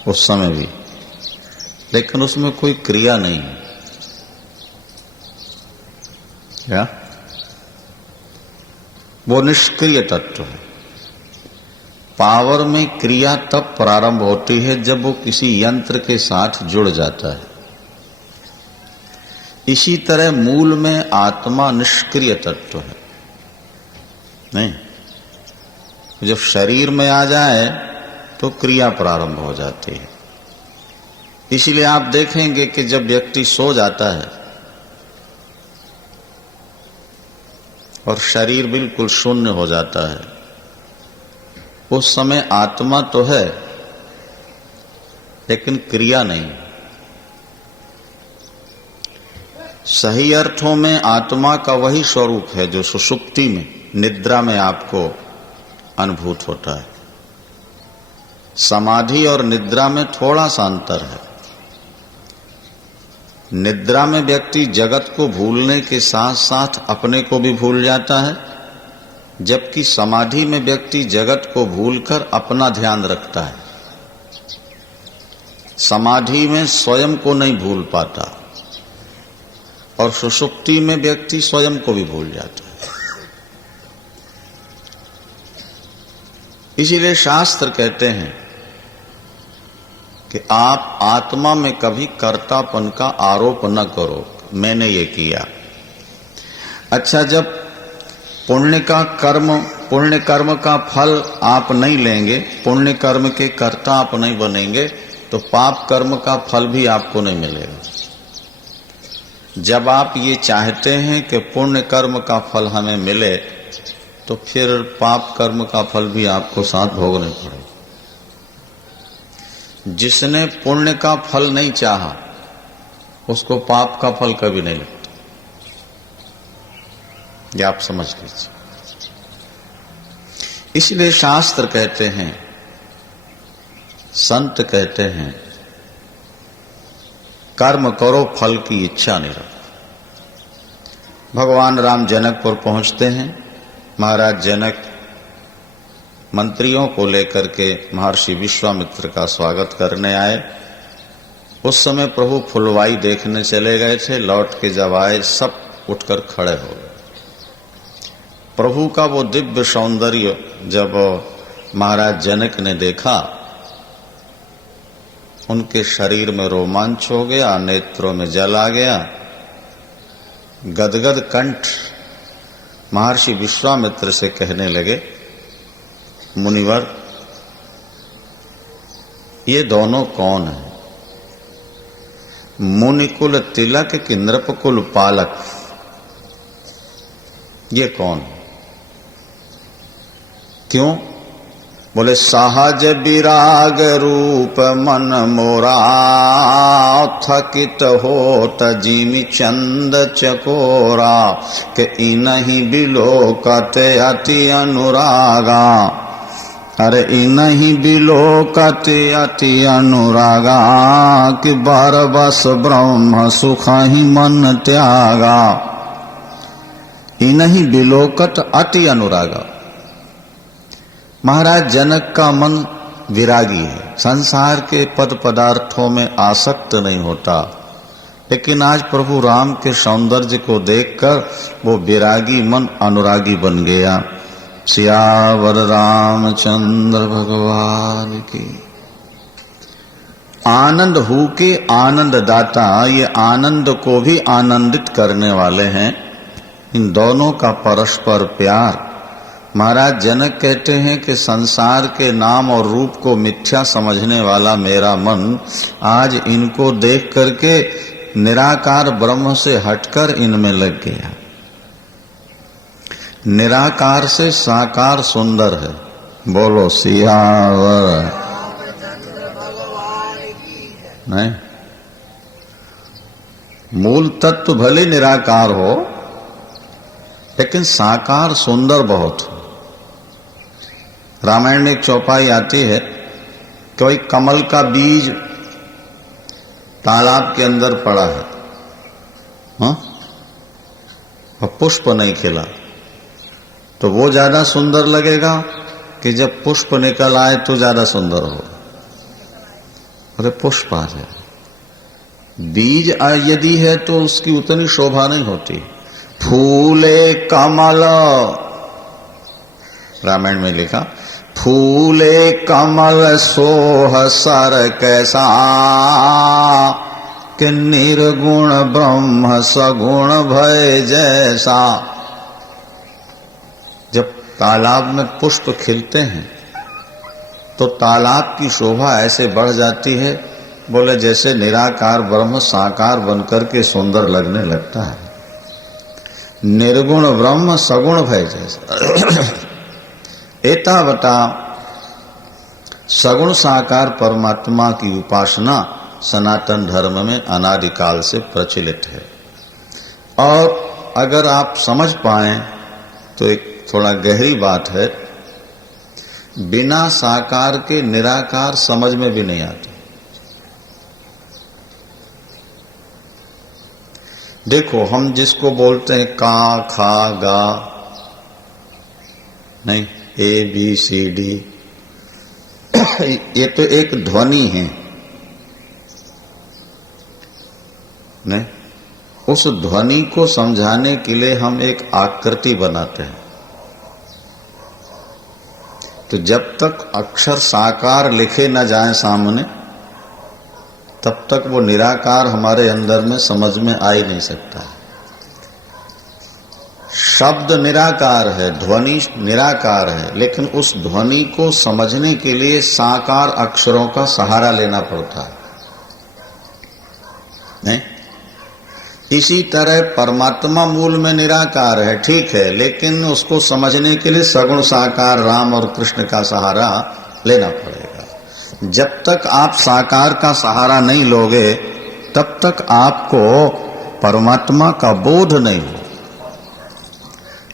उस समय भी, लेकिन उसमें कोई क्रिया नहीं है क्या? वो निष्क्रिय तत्व है। पावर में क्रिया तब प्रारंभ होती है जब वो किसी यंत्र के साथ जुड़ जाता है। इसी तरह मूल में आत्मा निष्क्रिय तत्व है। नहीं, जब शरीर में आ जाए तो क्रिया प्रारंभ हो जाती है। इसलिए आप देखेंगे कि जब व्यक्ति सो जाता है और शरीर बिल्कुल शून्य हो जाता है, उस समय आत्मा तो है लेकिन क्रिया नहीं। सही अर्थों में आत्मा का वही स्वरूप है जो सुषुप्ति में, निद्रा में आपको अनुभूत होता है। समाधि और निद्रा में थोड़ा सा अंतर है। निद्रा में व्यक्ति जगत को भूलने के साथ साथ अपने को भी भूल जाता है, जबकि समाधि में व्यक्ति जगत को भूलकर अपना ध्यान रखता है। समाधि में स्वयं को नहीं भूल पाता और सुषुप्ति में व्यक्ति स्वयं को भी भूल जाता है। इसीलिए शास्त्र कहते हैं कि आप आत्मा में कभी कर्तापन का आरोप न करो, मैंने ये किया। अच्छा, जब पुण्य कर्म का फल आप नहीं लेंगे, पुण्य कर्म के कर्ता आप नहीं बनेंगे, तो पाप कर्म का फल भी आपको नहीं मिलेगा। जब आप ये चाहते हैं कि पुण्य कर्म का फल हमें मिले, तो फिर पाप कर्म का फल भी आपको साथ भोगने पड़ेगा। जिसने पुण्य का फल नहीं चाहा, उसको पाप का फल कभी नहीं लगता। ये आप समझ लीजिए। इसलिए शास्त्र कहते हैं, संत कहते हैं, कर्म करो, फल की इच्छा नहीं रखो। भगवान राम जनकपुर पहुंचते हैं। महाराज जनक मंत्रियों को लेकर के महर्षि विश्वामित्र का स्वागत करने आए। उस समय प्रभु फुलवाई देखने चले गए थे। लौट के जब आए, सब उठकर खड़े हो गए। प्रभु का वो दिव्य सौंदर्य जब महाराज जनक ने देखा, उनके शरीर में रोमांच हो गया, नेत्रों में जल आ गया। गदगद कंठ महर्षि विश्वामित्र से कहने लगे, मुनिवर, ये दोनों कौन हैं? मुनिकुल तिलक कि नृपकुल पालक, ये कौन है? क्यों? बोले, सहज विराग रूप मन मोरा, थकित होत जिमि चंद चकोरा, के इनहि बिलोकत अति अनुरागा। अरे इनहि बिलोकत अति अनुरागा, कि बरबस ब्रह्म सुख ही मन त्यागा। इनहि बिलोकत अति अनुरागा। महाराज जनक का मन विरागी है, संसार के पद पदार्थों में आसक्त नहीं होता, लेकिन आज प्रभु राम के सौंदर्य को देखकर वो विरागी मन अनुरागी बन गया। सियावर रामचंद्र भगवान की। आनंद हु के आनंद दाता, ये आनंद को भी आनंदित करने वाले हैं। इन दोनों का परस्पर प्यार। महाराज जनक कहते हैं कि संसार के नाम और रूप को मिथ्या समझने वाला मेरा मन आज इनको देख करके निराकार ब्रह्म से हटकर इनमें लग गया। निराकार से साकार सुंदर है। बोलो सियावर। नहीं, मूल तत्व भले निराकार हो, लेकिन साकार सुंदर बहुत हो। रामायण में एक चौपाई आती है कि वही कमल का बीज तालाब के अंदर पड़ा है, हाँ, और पुष्प नहीं खिला, तो वो ज्यादा सुंदर लगेगा कि जब पुष्प निकल आए तो ज्यादा सुंदर हो? अरे पुष्प आ जाए, बीज यदि है तो उसकी उतनी शोभा नहीं होती। फूले कमल, रामायण में लिखा, फूले कमल सोह सर कैसा, कि निर्गुण ब्रह्म सगुण भय जैसा। जब तालाब में पुष्प खिलते हैं तो तालाब की शोभा ऐसे बढ़ जाती है, बोले जैसे निराकार ब्रह्म साकार बनकर के सुंदर लगने लगता है। निर्गुण ब्रह्म सगुण भय जैसा। एतावता सगुण साकार परमात्मा की उपासना सनातन धर्म में अनादिकाल से प्रचलित है। और अगर आप समझ पाएं तो एक थोड़ा गहरी बात है, बिना साकार के निराकार समझ में भी नहीं आता। देखो, हम जिसको बोलते हैं का खा गा, नहीं, ए बी सी डी, ये तो एक ध्वनि है, नहीं? उस ध्वनि को समझाने के लिए हम एक आकृति बनाते हैं। तो जब तक अक्षर साकार लिखे न जाए सामने, तब तक वो निराकार हमारे अंदर में समझ में आ ही नहीं सकता। शब्द निराकार है, ध्वनि निराकार है, लेकिन उस ध्वनि को समझने के लिए साकार अक्षरों का सहारा लेना पड़ता है, नहीं? इसी तरह परमात्मा मूल में निराकार है, ठीक है, लेकिन उसको समझने के लिए सगुण साकार राम और कृष्ण का सहारा लेना पड़ेगा। जब तक आप साकार का सहारा नहीं लोगे, तब तक आपको परमात्मा का बोध नहीं हो।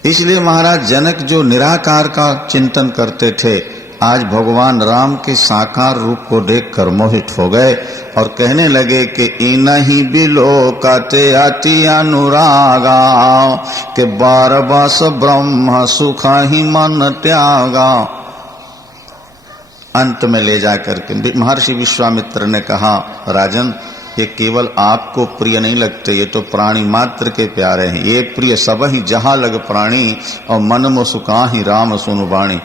इसलिए महाराज जनक जो निराकार का चिंतन करते थे, आज भगवान राम के साकार रूप को देखकर मोहित हो गए और कहने लगे कि इनहि बिलोकते अति अनुरागा, के बार बस ब्रह्म सुख ही मन त्यागा। अंत में ले जाकर के महर्षि विश्वामित्र ने कहा, राजन, ये केवल आपको प्रिय नहीं लगते, ये तो प्राणी मात्र के प्यारे हैं। ये प्रिय सब ही जहां लग प्राणी, और मन मो सुखा ही राम सुनु वाणी।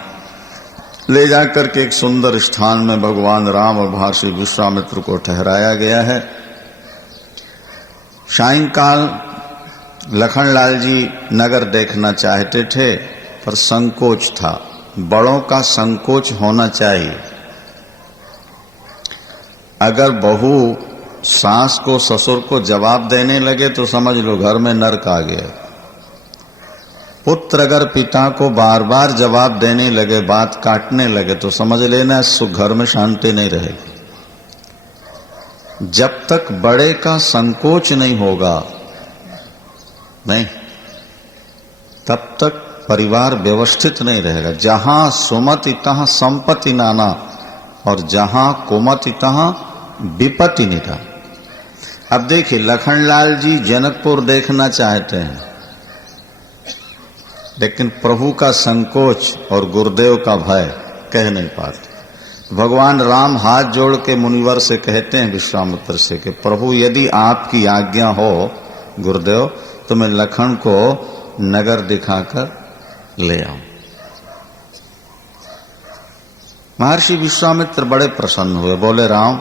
ले जाकर के एक सुंदर स्थान में भगवान राम और महर्षि विश्वामित्र को ठहराया गया है। सायंकाल लखनलाल जी नगर देखना चाहते थे, पर संकोच था। बड़ों का संकोच होना चाहिए। अगर बहू सास को ससुर को जवाब देने लगे तो समझ लो घर में नरक आ गया। पुत्र अगर पिता को बार बार जवाब देने लगे, बात काटने लगे, तो समझ लेना घर में शांति नहीं रहेगी। जब तक बड़े का संकोच नहीं होगा, नहीं, तब तक परिवार व्यवस्थित नहीं रहेगा। जहां सुमति तहां संपत्ति नाना, और जहां कुमति तहां विपत्ति निधा। अब देखिए, लखनलाल जी जनकपुर देखना चाहते हैं, लेकिन प्रभु का संकोच और गुरुदेव का भय कह नहीं पाते। भगवान राम हाथ जोड़ के मुनिवर से कहते हैं, विश्वामित्र से, कि प्रभु यदि आपकी आज्ञा हो गुरुदेव, तो मैं लखन को नगर दिखाकर ले आऊं। महर्षि विश्वामित्र बड़े प्रसन्न हुए, बोले राम,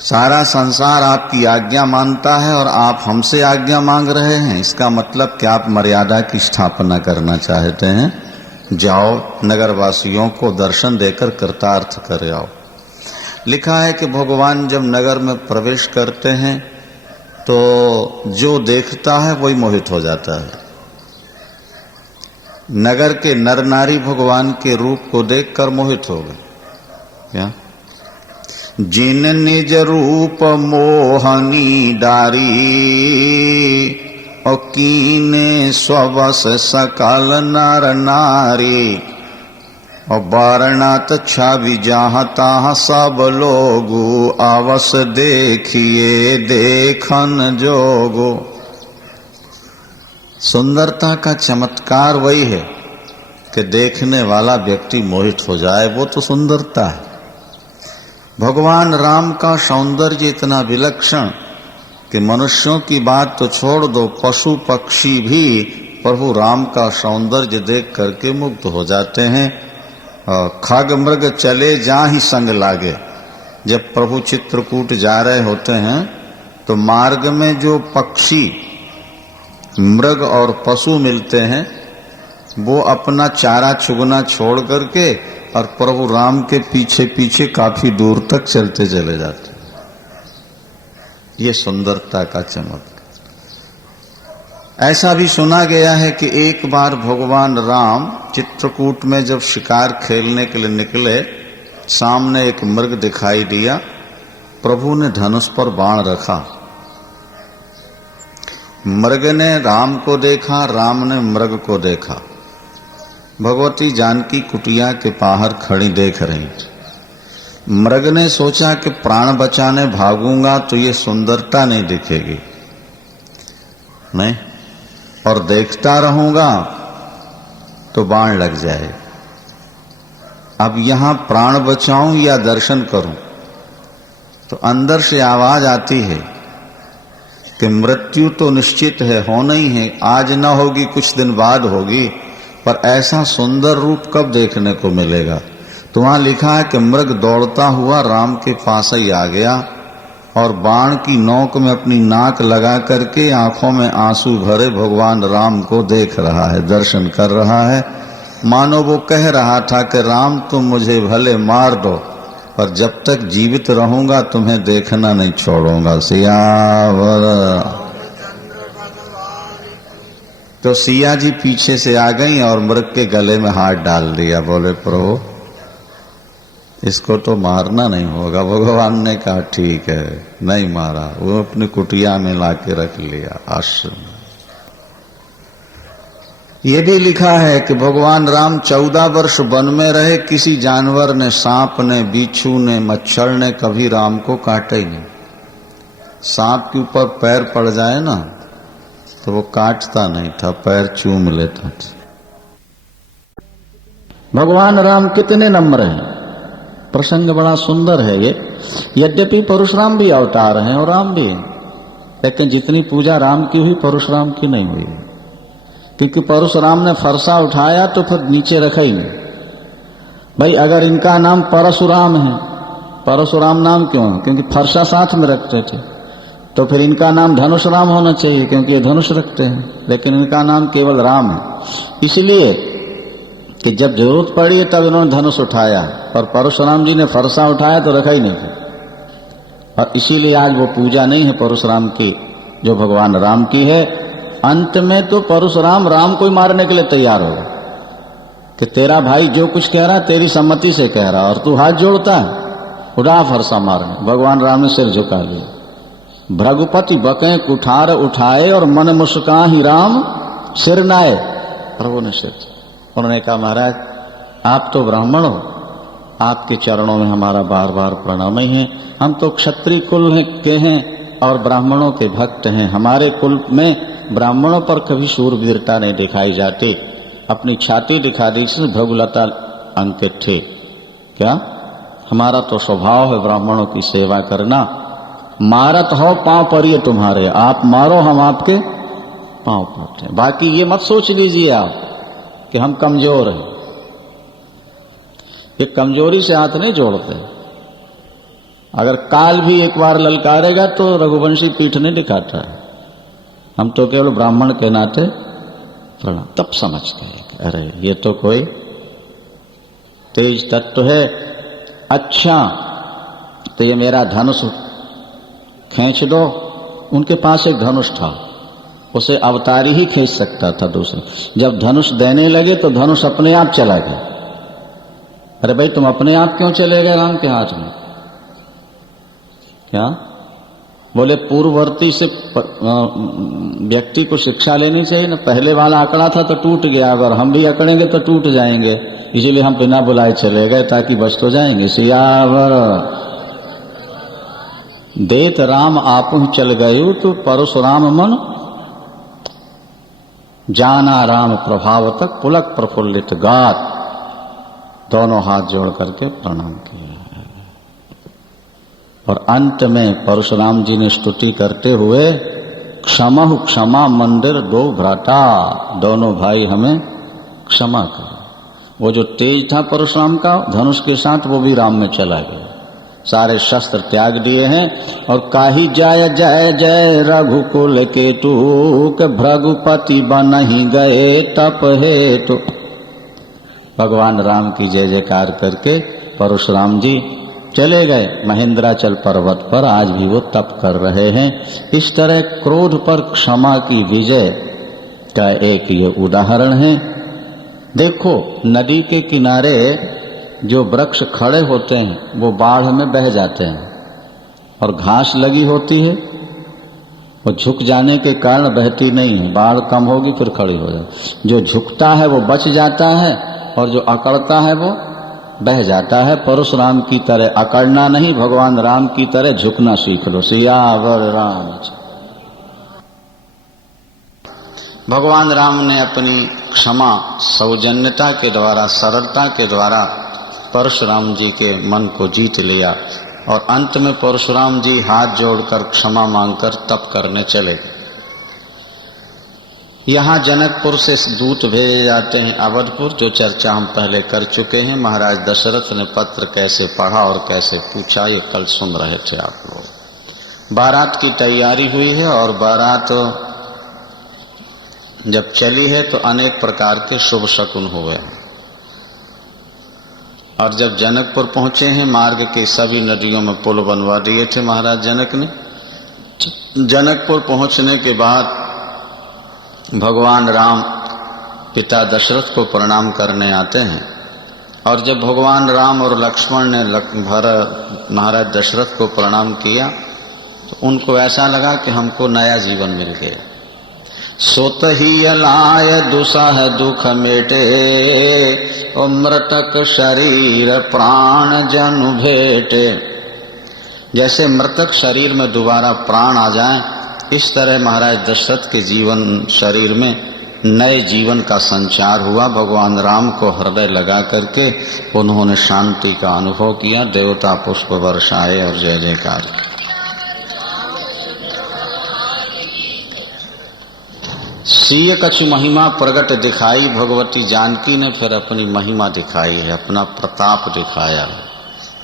सारा संसार आपकी आज्ञा मानता है और आप हमसे आज्ञा मांग रहे हैं, इसका मतलब कि आप मर्यादा की स्थापना करना चाहते हैं। जाओ, नगरवासियों को दर्शन देकर कृतार्थ कर आओ। लिखा है कि भगवान जब नगर में प्रवेश करते हैं तो जो देखता है वही मोहित हो जाता है। नगर के नर नारी भगवान के रूप को देखकर मोहित हो गए। क्या? जिन निज रूप मोहनी डारी, और कीने स्वबस सकल नर नारी। और बारनाथ छावी जहाँ तहाँ सब लोगो आवस देखिए देखन जोगो। सुंदरता का चमत्कार वही है कि देखने वाला व्यक्ति मोहित हो जाए, वो तो सुंदरता है। भगवान राम का सौंदर्य इतना विलक्षण कि मनुष्यों की बात तो छोड़ दो, पशु पक्षी भी प्रभु राम का सौंदर्य देख करके मुग्ध हो जाते हैं। खग मृग चले जा ही संग लागे। जब प्रभु चित्रकूट जा रहे होते हैं तो मार्ग में जो पक्षी मृग और पशु मिलते हैं वो अपना चारा चुगना छोड़ करके और प्रभु राम के पीछे पीछे काफी दूर तक चलते चले जाते। ये सुंदरता का चमत्कार। ऐसा भी सुना गया है कि एक बार भगवान राम चित्रकूट में जब शिकार खेलने के लिए निकले, सामने एक मृग दिखाई दिया। प्रभु ने धनुष पर बाण रखा। मृग ने राम को देखा, राम ने मृग को देखा। भगवती जानकी कुटिया के बाहर खड़ी देख रही थी। मृग ने सोचा कि प्राण बचाने भागूंगा तो ये सुंदरता नहीं दिखेगी, नहीं, और देखता रहूंगा तो बाण लग जाए। अब यहां प्राण बचाऊं या दर्शन करूं? तो अंदर से आवाज आती है कि मृत्यु तो निश्चित है, होना ही है, आज न होगी कुछ दिन बाद होगी, पर ऐसा सुंदर रूप कब देखने को मिलेगा। तो वहां लिखा है कि मृग दौड़ता हुआ राम के पास ही आ गया और बाण की नोक में अपनी नाक लगा करके आंखों में आंसू भरे भगवान राम को देख रहा है, दर्शन कर रहा है। मानो वो कह रहा था कि राम तुम मुझे भले मार दो, पर जब तक जीवित रहूंगा तुम्हें देखना नहीं छोड़ूंगा। सियावर। तो सिया जी पीछे से आ गई और मृग के गले में हाथ डाल दिया। बोले प्रभु इसको तो मारना नहीं होगा। भगवान ने कहा ठीक है, नहीं मारा। वो अपनी कुटिया में लाके रख लिया आश्रम। ये भी लिखा है कि भगवान राम 14 वर्ष वन में रहे, किसी जानवर ने, सांप ने, बिच्छू ने, मच्छर ने कभी राम को काटा ही नहीं। सांप के ऊपर पैर पड़ जाए ना तो वो काटता नहीं था, पैर चूम लेता था। भगवान राम कितने नम्र हैं। प्रसंग बड़ा सुंदर है ये। यद्यपि परशुराम भी अवतार हैं और राम भी हैं, लेकिन जितनी पूजा राम की हुई परशुराम की नहीं हुई, क्योंकि परशुराम ने फरसा उठाया तो फिर नीचे रखा ही नहीं। भाई अगर इनका नाम परशुराम है, परशुराम नाम क्यों है? क्योंकि फरसा साथ में रखते थे। तो फिर इनका नाम धनुष राम होना चाहिए, क्योंकि ये धनुष रखते हैं, लेकिन इनका नाम केवल राम है। इसलिए कि जब जरूरत पड़ी है तब इन्होंने धनुष उठाया, पर परशुराम जी ने फरसा उठाया तो रखा ही नहीं था। और इसीलिए आज वो पूजा नहीं है परशुराम की जो भगवान राम की है। अंत में तो परशुराम राम को ही मारने के लिए तैयार होगा कि तेरा भाई जो कुछ कह रहा है तेरी सम्मति से कह रहा, और तू हाथ जोड़ता है, उड़ा फरसा मारने। भगवान राम ने सिर झुका लिया। भृगुपति बकें कुठार उठाए और मन मुस्कान ही राम सिर नाए। प्रभु ने सिर, उन्होंने कहा महाराज आप तो ब्राह्मण हो, आपके चरणों में हमारा बार बार प्रणाम ही है। हम तो क्षत्रिय कुल के हैं और ब्राह्मणों के भक्त हैं। हमारे कुल में ब्राह्मणों पर कभी शूरवीरता नहीं दिखाई जाती। अपनी छाती दिखा दी, इसमें भृगुलता अंकित थे। क्या हमारा तो स्वभाव है ब्राह्मणों की सेवा करना। मारत हो पांव पर ये तुम्हारे, आप मारो हम आपके पांव पड़ते हैं। बाकी ये मत सोच लीजिए आप कि हम कमजोर हैं। ये कमजोरी से हाथ नहीं जोड़ते। अगर काल भी एक बार ललकारेगा तो रघुवंशी पीठ नहीं दिखाता है। हम तो केवल ब्राह्मण के नाते प्रणाम, तब समझते हैं कि अरे ये तो कोई तेज तत्व है। अच्छा तो ये मेरा धनुष खींच दो। उनके पास एक धनुष था, उसे अवतारी ही खींच सकता था दूसरे। जब धनुष देने लगे तो धनुष अपने आप चला गया। अरे भाई तुम अपने आप क्यों चले गए राम के हाथ में? क्या बोले पूर्ववर्ती से व्यक्ति को शिक्षा लेनी चाहिए ना। पहले वाला अकड़ा था तो टूट गया, अगर हम भी अकड़ेंगे तो टूट जाएंगे, इसीलिए हम बिना बुलाए चले गए ताकि बच तो जाएंगे। सियावर देत राम आपु चल गयो तो परशुराम मन जाना राम प्रभाव तक पुलक प्रफुल्लित गात। दोनों हाथ जोड़ करके प्रणाम किया और अंत में परशुराम जी ने स्तुति करते हुए क्षमहु क्षमा मंदिर दो भ्राता, दोनों भाई हमें क्षमा करो। वो जो तेज था परशुराम का धनुष के साथ वो भी राम में चला गया, सारे शस्त्र त्याग दिए हैं। और काही जय जय जय रघुकुल केतु के भृगुपति बनहि गए तप हेतु। भगवान राम की जय जयकार करके परशुराम जी चले गए महेंद्राचल पर्वत पर, आज भी वो तप कर रहे हैं। इस तरह क्रोध पर क्षमा की विजय का एक ये उदाहरण है। देखो नदी के किनारे जो वृक्ष खड़े होते हैं वो बाढ़ में बह जाते हैं, और घास लगी होती है वो झुक जाने के कारण बहती नहीं है, बाढ़ कम होगी फिर खड़ी हो जाए। जो झुकता है वो बच जाता है और जो अकड़ता है वो बह जाता है। परशुराम की तरह अकड़ना नहीं, भगवान राम की तरह झुकना सीख लो। सियावर राम। भगवान राम ने अपनी क्षमा सौजन्यता के द्वारा, सरलता के द्वारा परशुराम जी के मन को जीत लिया और अंत में परशुराम जी हाथ जोड़कर क्षमा मांगकर तप करने चले। यहाँ जनकपुर से दूत भेजे जाते हैं अवधपुर, जो चर्चा हम पहले कर चुके हैं। महाराज दशरथ ने पत्र कैसे पढ़ा और कैसे पूछा ये कल सुन रहे थे आप लोग। बारात की तैयारी हुई है और बारात जब चली है तो अनेक प्रकार के शुभ शकुन हुए, और जब जनकपुर पहुंचे हैं मार्ग के सभी नदियों में पुल बनवा दिए थे महाराज जनक ने। जनकपुर पहुंचने के बाद भगवान राम पिता दशरथ को प्रणाम करने आते हैं, और जब भगवान राम और लक्ष्मण ने महाराज दशरथ को प्रणाम किया तो उनको ऐसा लगा कि हमको नया जीवन मिल गया। सोत ही अलाय दुसह दुख मेटे, और मृतक शरीर प्राण जनु भेटे। जैसे मृतक शरीर में दोबारा प्राण आ जाए, इस तरह महाराज दशरथ के जीवन शरीर में नए जीवन का संचार हुआ। भगवान राम को हृदय लगा करके उन्होंने शांति का अनुभव किया, देवता पुष्प वर्षाए और जय जयकार। सीय कछु महिमा प्रगट दिखाई, भगवती जानकी ने फिर अपनी महिमा दिखाई है, अपना प्रताप दिखाया है।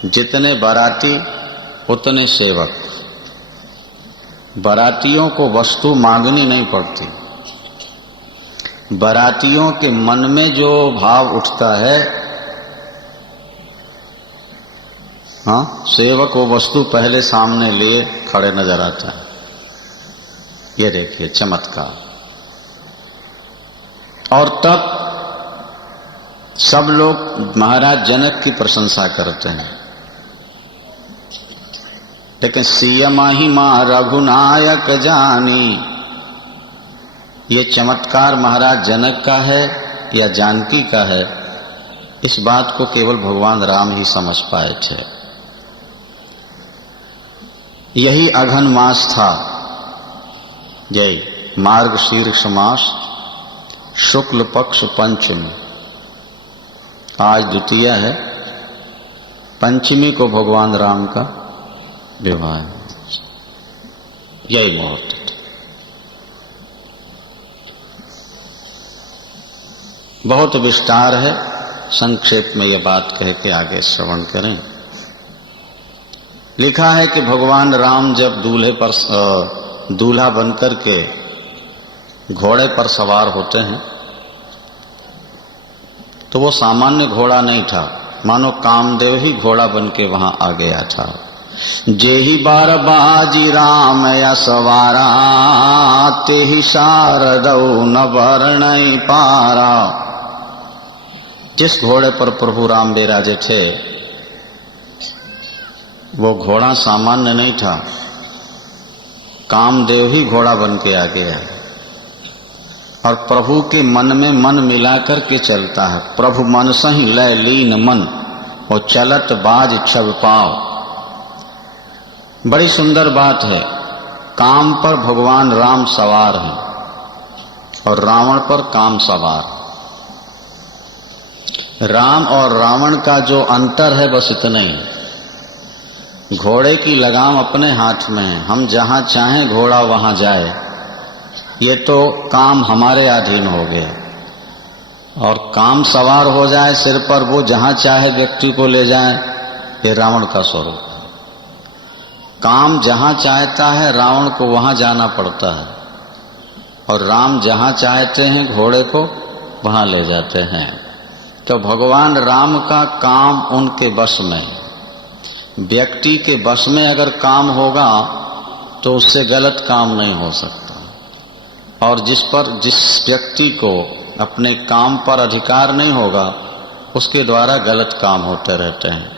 जितने बाराती उतने सेवक। बारातियों को वस्तु मांगनी नहीं पड़ती, बारातियों के मन में जो भाव उठता है, हाँ, सेवक वो वस्तु पहले सामने लिए खड़े नजर आता है। ये देखिए चमत्कार। और तब सब लोग महाराज जनक की प्रशंसा करते हैं, लेकिन सिय महिमा रघुनायक जानी। ये चमत्कार महाराज जनक का है या जानकी का है, इस बात को केवल भगवान राम ही समझ पाए थे। यही अघन मास था, यही मार्गशीर्ष मास, शुक्ल पक्ष पंचमी। आज द्वितीया है, पंचमी को भगवान राम का विवाह है। यही मुहूर्त। बहुत विस्तार है, संक्षेप में यह बात कह के आगे श्रवण करें। लिखा है कि भगवान राम जब दूल्हा बनकर के घोड़े पर सवार होते हैं तो वो सामान्य घोड़ा नहीं था, मानो कामदेव ही घोड़ा बन के वहां आ गया था। जेहि बार बाजी राम या सवारा, तेहि शारदौ न वर्णय पारा। जिस घोड़े पर प्रभु राम विराजे थे वो घोड़ा सामान्य नहीं था, कामदेव ही घोड़ा बन के आ गया और प्रभु के मन में मन मिलाकर के चलता है। प्रभु मन सही लय लीन मन और चलत बाज छब पाओ। बड़ी सुंदर बात है। काम पर भगवान राम सवार हैं और रावण पर काम सवार। राम और रावण का जो अंतर है बस इतना ही। घोड़े की लगाम अपने हाथ में है, हम जहां चाहें घोड़ा वहां जाए, ये तो काम हमारे अधीन हो गया। और काम सवार हो जाए सिर पर, वो जहां चाहे व्यक्ति को ले जाए, ये रावण का स्वरूप है। काम जहां चाहता है रावण को वहां जाना पड़ता है, और राम जहां चाहते हैं घोड़े को वहां ले जाते हैं। तो भगवान राम का काम उनके बस में है। व्यक्ति के बस में अगर काम होगा तो उससे गलत काम नहीं हो सकता, और जिस व्यक्ति को अपने काम पर अधिकार नहीं होगा उसके द्वारा गलत काम होते रहते हैं।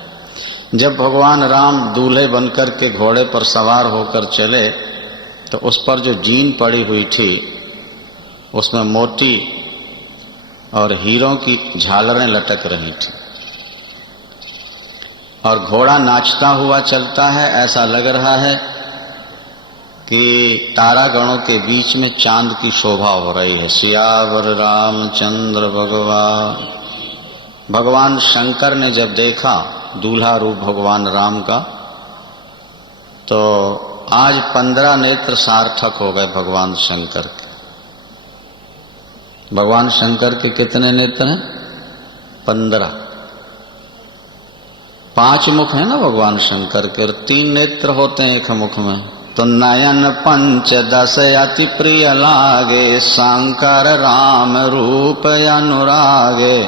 जब भगवान राम दूल्हे बनकर के घोड़े पर सवार होकर चले तो उस पर जो जीन पड़ी हुई थी उसमें मोती और हीरों की झालरें लटक रही थी, और घोड़ा नाचता हुआ चलता है। ऐसा लग रहा है कि तारागणों के बीच में चांद की शोभा हो रही है। सियावर रामचंद्र भगवान। भगवान शंकर ने जब देखा दूल्हा रूप भगवान राम का, तो आज 15 नेत्र सार्थक हो गए भगवान शंकर के। भगवान शंकर के कितने नेत्र हैं? 15। 5 मुख है ना भगवान शंकर के, और 3 नेत्र होते हैं एक मुख में। तो नयन 5 10 अति प्रिय लागे, शंकर राम रूप अनुरागे।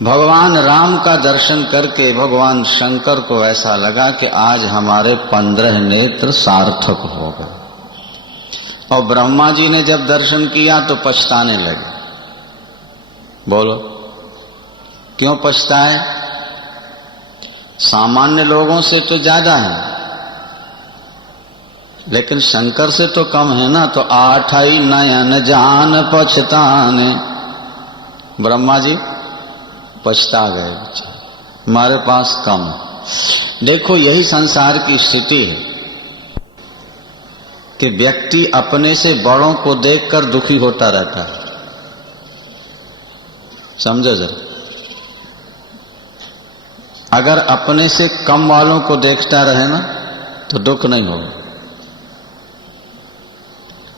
भगवान राम का दर्शन करके भगवान शंकर को ऐसा लगा कि आज हमारे 15 नेत्र सार्थक हो गए। और ब्रह्मा जी ने जब दर्शन किया तो पछताने लगे। बोलो क्यों पछताए? सामान्य लोगों से तो ज्यादा है, लेकिन शंकर से तो कम है ना। तो 8 नयन जान पछताने। ब्रह्मा जी पछता गए, हमारे पास कम है। देखो यही संसार की स्थिति है कि व्यक्ति अपने से बड़ों को देखकर दुखी होता रहता है। समझो जरा, अगर अपने से कम वालों को देखता रहे ना तो दुख नहीं होगा।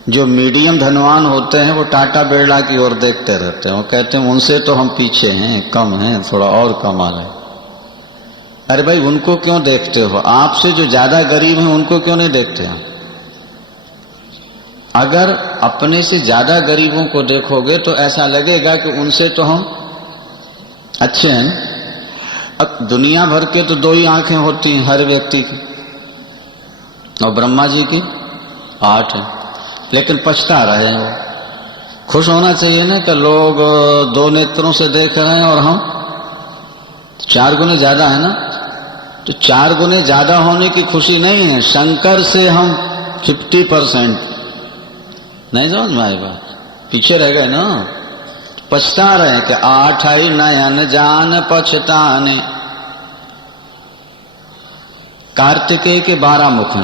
जो मीडियम धनवान होते हैं वो टाटा बिरला की ओर देखते रहते हैं। वो कहते हैं उनसे तो हम पीछे हैं, कम हैं, थोड़ा और कमा लें। अरे भाई उनको क्यों देखते हो? आपसे जो ज्यादा गरीब हैं उनको क्यों नहीं देखते हैं? अगर अपने से ज्यादा गरीबों को देखोगे तो ऐसा लगेगा कि उनसे तो हम अच्छे हैं। अब दुनिया भर के तो 2 ही आंखें होती हैं हर व्यक्ति की, और ब्रह्मा जी की 8 हैं, लेकिन पछता रहे हैं। वो खुश होना चाहिए ना कि लोग 2 नेत्रों से देख रहे हैं और हम 4 गुने ज्यादा है ना। तो 4 गुने ज्यादा होने की खुशी नहीं है, शंकर से हम 50% नहीं समझ में आई बात, पीछे रह गए ना। पछता रहे कि 8 नयन जान पछताने। कार्तिकेय के 12 मुख हैं,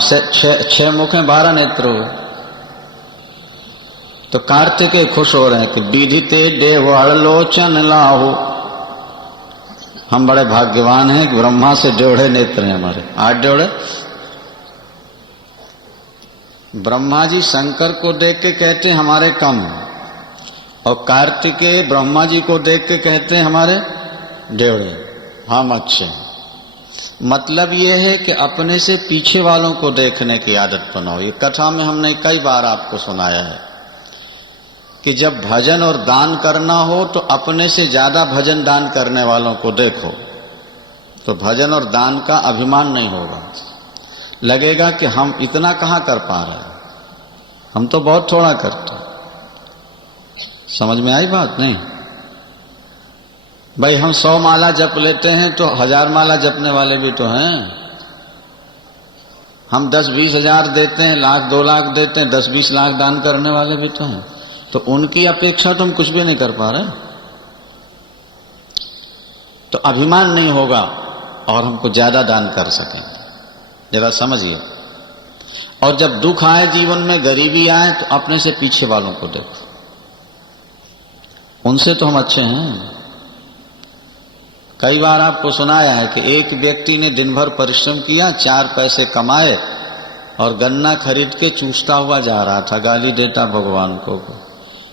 6 मुख हैं, 12 नेत्र हो। तो कार्तिकेय खुश हो रहे हैं कि विधिते देवड़ लोचन लाहो। हम बड़े भाग्यवान हैं कि ब्रह्मा से 1.5 नेत्र हैं हमारे, 8 जोड़े। ब्रह्मा जी शंकर को देख के कहते हैं हमारे कम, और कार्तिकेय ब्रह्मा जी को देख के कहते हैं हमारे 1.5, हम अच्छे। मतलब ये है कि अपने से पीछे वालों को देखने की आदत बनाओ। ये कथा में हमने कई बार आपको सुनाया है कि जब भजन और दान करना हो तो अपने से ज्यादा भजन दान करने वालों को देखो, तो भजन और दान का अभिमान नहीं होगा। लगेगा कि हम इतना कहाँ कर पा रहे हैं, हम तो बहुत थोड़ा करते हैं। समझ में आई बात? नहीं भाई, हम 100 माला जप लेते हैं तो 1000 माला जपने वाले भी तो हैं। हम 10-20 हजार देते हैं, 1,00,000 2 लाख देते हैं, 10-20 लाख दान करने वाले भी तो हैं। तो उनकी अपेक्षा तो हम कुछ भी नहीं कर पा रहे। तो अभिमान नहीं होगा और हमको ज्यादा दान कर सकेंगे। जरा समझिए। और जब दुख आए जीवन में, गरीबी आए, तो अपने से पीछे वालों को देखो, उनसे तो हम अच्छे हैं। कई बार आपको सुनाया है कि एक व्यक्ति ने दिन भर परिश्रम किया, 4 पैसे कमाए और गन्ना खरीद के चूसता हुआ जा रहा था, गाली देता भगवान को।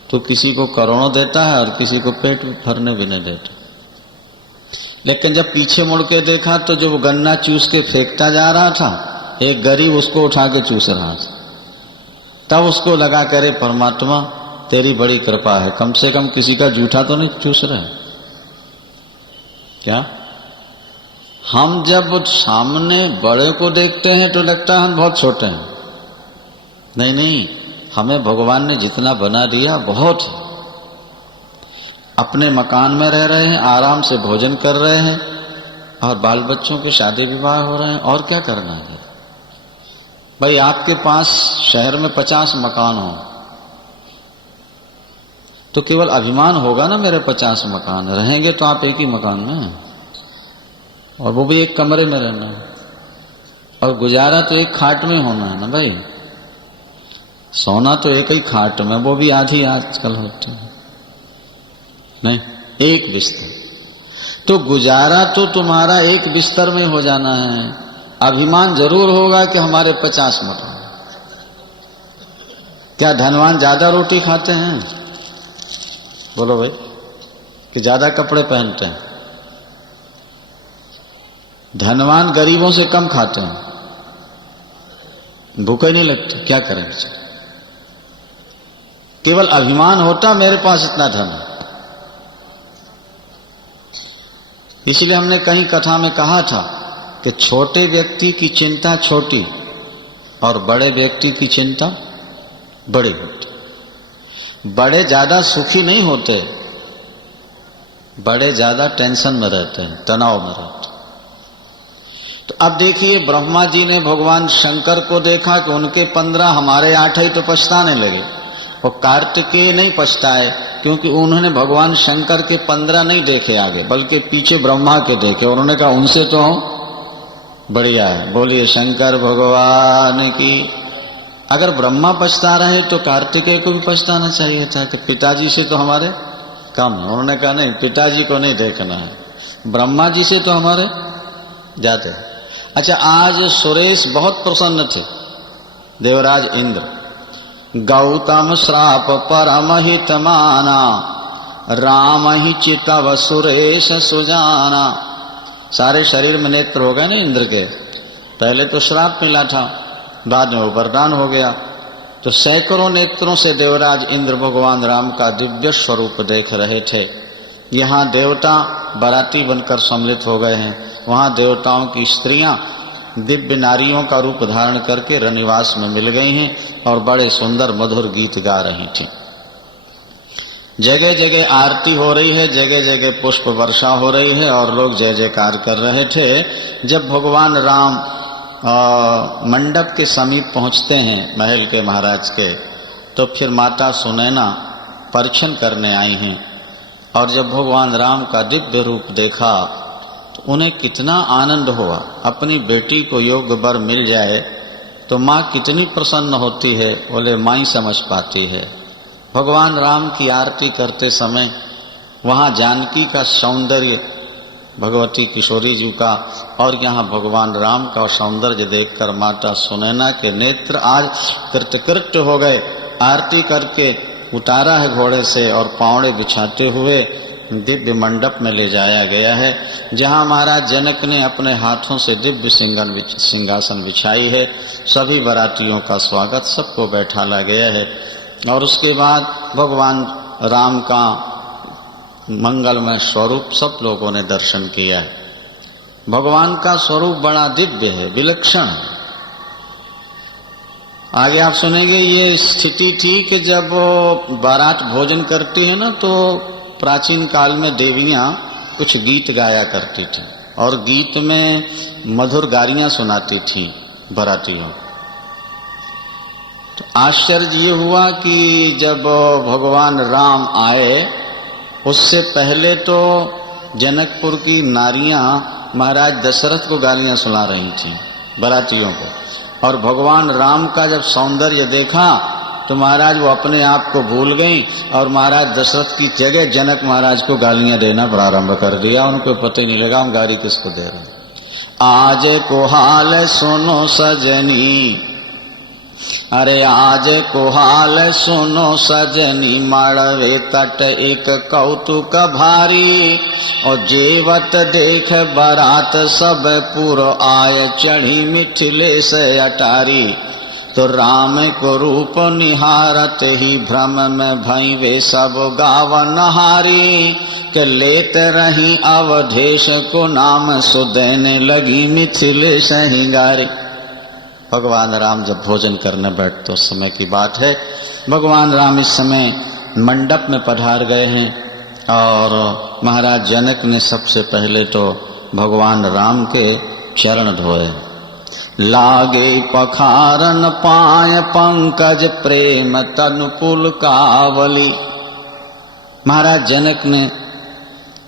तो किसी को करोड़ों देता है और किसी को पेट भरने भी नहीं देता। लेकिन जब पीछे मुड़ के देखा तो जो वो गन्ना चूस के फेंकता जा रहा था, एक गरीब उसको उठा के चूस रहा था। तब उसको लगा, करे परमात्मा तेरी बड़ी कृपा है, कम से कम किसी का जूठा तो नहीं चूस रहे। क्या हम जब सामने बड़े को देखते हैं तो लगता है हम बहुत छोटे हैं। नहीं नहीं, हमें भगवान ने जितना बना दिया बहुत है। अपने मकान में रह रहे हैं, आराम से भोजन कर रहे हैं और बाल बच्चों के शादी विवाह हो रहे हैं। और क्या करना है भाई? आपके पास शहर में 50 मकान हो तो केवल अभिमान होगा ना, मेरे 50 मकान। रहेंगे तो आप एक ही मकान में, और वो भी एक कमरे में रहना है, और गुजारा तो एक खाट में होना है ना भाई। सोना तो एक ही खाट में, वो भी आधी आजकल होती है नहीं, एक बिस्तर। तो गुजारा तो तुम्हारा एक बिस्तर में हो जाना है। अभिमान जरूर होगा कि हमारे 50 मकान। क्या धनवान ज्यादा रोटी खाते हैं? बोलो भाई, कि ज्यादा कपड़े पहनते हैं? धनवान गरीबों से कम खाते हैं, भूखे नहीं लगते। क्या करेंगे? केवल अभिमान होता मेरे पास इतना धन है। इसलिए हमने कहीं कथा में कहा था कि छोटे व्यक्ति की चिंता छोटी और बड़े व्यक्ति की चिंता बड़ी होती। बड़े ज्यादा सुखी नहीं होते, बड़े ज्यादा टेंशन में रहते हैं, तनाव में रहते हैं। तो अब देखिए, ब्रह्मा जी ने भगवान शंकर को देखा कि उनके 15 हमारे 8 ही तो पछताने लगे। और कार्तिकेय नहीं पछताए, क्योंकि उन्होंने भगवान शंकर के 15 नहीं देखे आगे, बल्कि पीछे ब्रह्मा के देखे। उन्होंने कहा उनसे तो बढ़िया है। बोलिए शंकर भगवान की। अगर ब्रह्मा पछता रहे तो कार्तिकेय को भी पछताना चाहिए था कि पिताजी से तो हमारे कम है। उन्होंने कहा नहीं, पिताजी को नहीं देखना है, ब्रह्मा जी से तो हमारे जाते। अच्छा, आज सुरेश बहुत प्रसन्न थे, देवराज इंद्र। गौतम श्राप परमहित माना, राम ही चितव सुरेश सुजाना। सारे शरीर में नेत्र हो गए ना इंद्र के। पहले तो श्राप मिला था, बाद में वो वरदान हो गया। तो सैकड़ों नेत्रों से देवराज इंद्र भगवान राम का दिव्य स्वरूप देख रहे थे। यहाँ देवता बाराती बनकर सम्मिलित हो गए हैं, वहाँ देवताओं की स्त्रियां दिव्य नारियों का रूप धारण करके रनिवास में मिल गई हैं और बड़े सुंदर मधुर गीत गा रही थीं। जगह जगह आरती हो रही है, जगह जगह पुष्प वर्षा हो रही है और लोग जय जयकार कर रहे थे। जब भगवान राम मंडप के समीप पहुंचते हैं महल के महाराज के, तो फिर माता सुनैना परीक्षण करने आई हैं। और जब भगवान राम का दिव्य रूप देखा तो उन्हें कितना आनंद हुआ। अपनी बेटी को योग्य वर मिल जाए तो माँ कितनी प्रसन्न होती है, बोले माँ ही समझ पाती है। भगवान राम की आरती करते समय वहाँ जानकी का सौंदर्य, भगवती किशोरी जी का, और यहाँ भगवान राम का सौंदर्य देखकर माता सुनैना के नेत्र आज कृतकृत्य हो गए। आरती करके उतारा है घोड़े से और पावड़े बिछाते हुए दिव्य मंडप में ले जाया गया है, जहाँ महाराज जनक ने अपने हाथों से दिव्य सिंहासन बिछाई है। सभी बारातियों का स्वागत, सबको बैठाला गया है। और उसके बाद भगवान राम का मंगलमय स्वरूप सब लोगों ने दर्शन किया है। भगवान का स्वरूप बड़ा दिव्य है, विलक्षण है। आगे आप सुनेंगे ये स्थिति थी कि जब बारात भोजन करती है ना, तो प्राचीन काल में देवियां कुछ गीत गाया करती थी और गीत में मधुर गारियां सुनाती थी। बरातियों। तो आश्चर्य ये हुआ कि जब भगवान राम आए उससे पहले तो जनकपुर की नारियां महाराज दशरथ को गालियां सुना रही थीं बरातियों को, और भगवान राम का जब सौंदर्य देखा तो महाराज वो अपने आप को भूल गई और महाराज दशरथ की जगह जनक महाराज को गालियां देना प्रारंभ कर दिया। उनको पता ही नहीं लगा हम गाली किसको दे रहे हैं। आज को हाल सुनो सजनी, अरे आज को हाल सुनो सजनी, माड़वे तट एक कौतुक भारी, और जेवत देख बारात सब पुर आय, चढ़ी मिथिलेश अटारी। तो राम को रूप निहारत ही भ्रम में भई वे सब गावन हारी, के लेत रही अवधेश को नाम, सुदैने लगी मिथिलेश हिंगारी। भगवान राम जब भोजन करने बैठते उस समय की बात है। भगवान राम इस समय मंडप में पधार गए हैं और महाराज जनक ने सबसे पहले तो भगवान राम के चरण धोए। लागे पखारन पाय पंकज, प्रेम तनु पुल कावली। महाराज जनक ने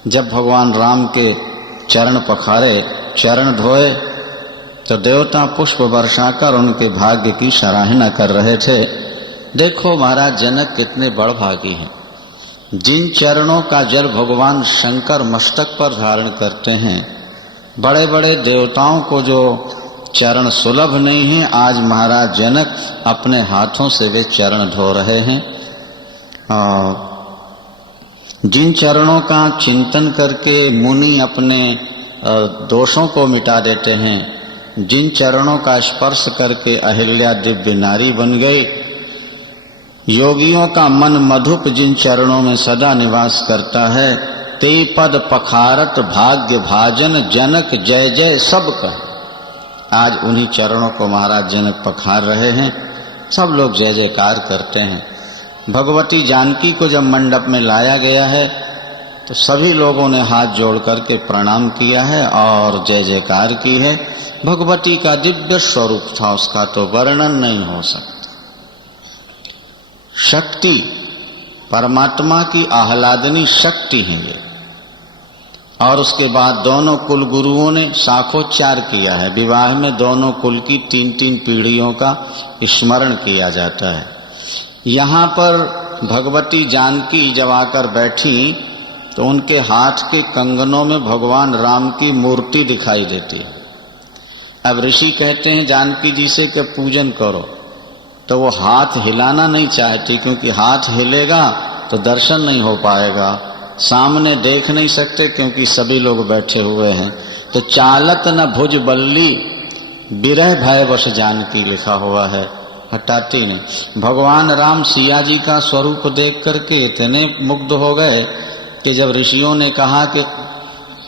जब भगवान राम के चरण पखारे, चरण धोए, तो देवता पुष्प वर्षाकर उनके भाग्य की सराहना कर रहे थे। देखो महाराज जनक कितने बड़भागी हैं, जिन चरणों का जल भगवान शंकर मस्तक पर धारण करते हैं। बड़े बड़े देवताओं को जो चरण सुलभ नहीं है, आज महाराज जनक अपने हाथों से वे चरण धो रहे हैं। जिन चरणों का चिंतन करके मुनि अपने दोषों को मिटा देते हैं, जिन चरणों का स्पर्श करके अहिल्या दिव्य नारी बन गई, योगियों का मन मधुप जिन चरणों में सदा निवास करता है, ते पद पखारत भाग्य भाजन, जनक जय जय सब कह। आज उन्हीं चरणों को महाराज जनक पखार रहे हैं, सब लोग जय जयकार करते हैं। भगवती जानकी को जब मंडप में लाया गया है तो सभी लोगों ने हाथ जोड़ करके प्रणाम किया है और जय जयकार की है। भगवती का दिव्य स्वरूप था, उसका तो वर्णन नहीं हो सकता। शक्ति, परमात्मा की आह्लादनी शक्ति है ये। और उसके बाद दोनों कुल गुरुओं ने शाखोच्चार किया है। विवाह में दोनों कुल की 3-3 पीढ़ियों का स्मरण किया जाता है। यहाँ पर भगवती जानकी जब आकर बैठी तो उनके हाथ के कंगनों में भगवान राम की मूर्ति दिखाई देती है। अब ऋषि कहते हैं जानकी जी से कि पूजन करो, तो वो हाथ हिलाना नहीं चाहती, क्योंकि हाथ हिलेगा तो दर्शन नहीं हो पाएगा, सामने देख नहीं सकते क्योंकि सभी लोग बैठे हुए हैं। तो चालत न भुज बल्ली, विरह भय वश जानकी लिखा हुआ है, हटाती नहीं। भगवान राम सिया जी का स्वरूप देख करके इतने मुग्ध हो गए कि जब ऋषियों ने कहा कि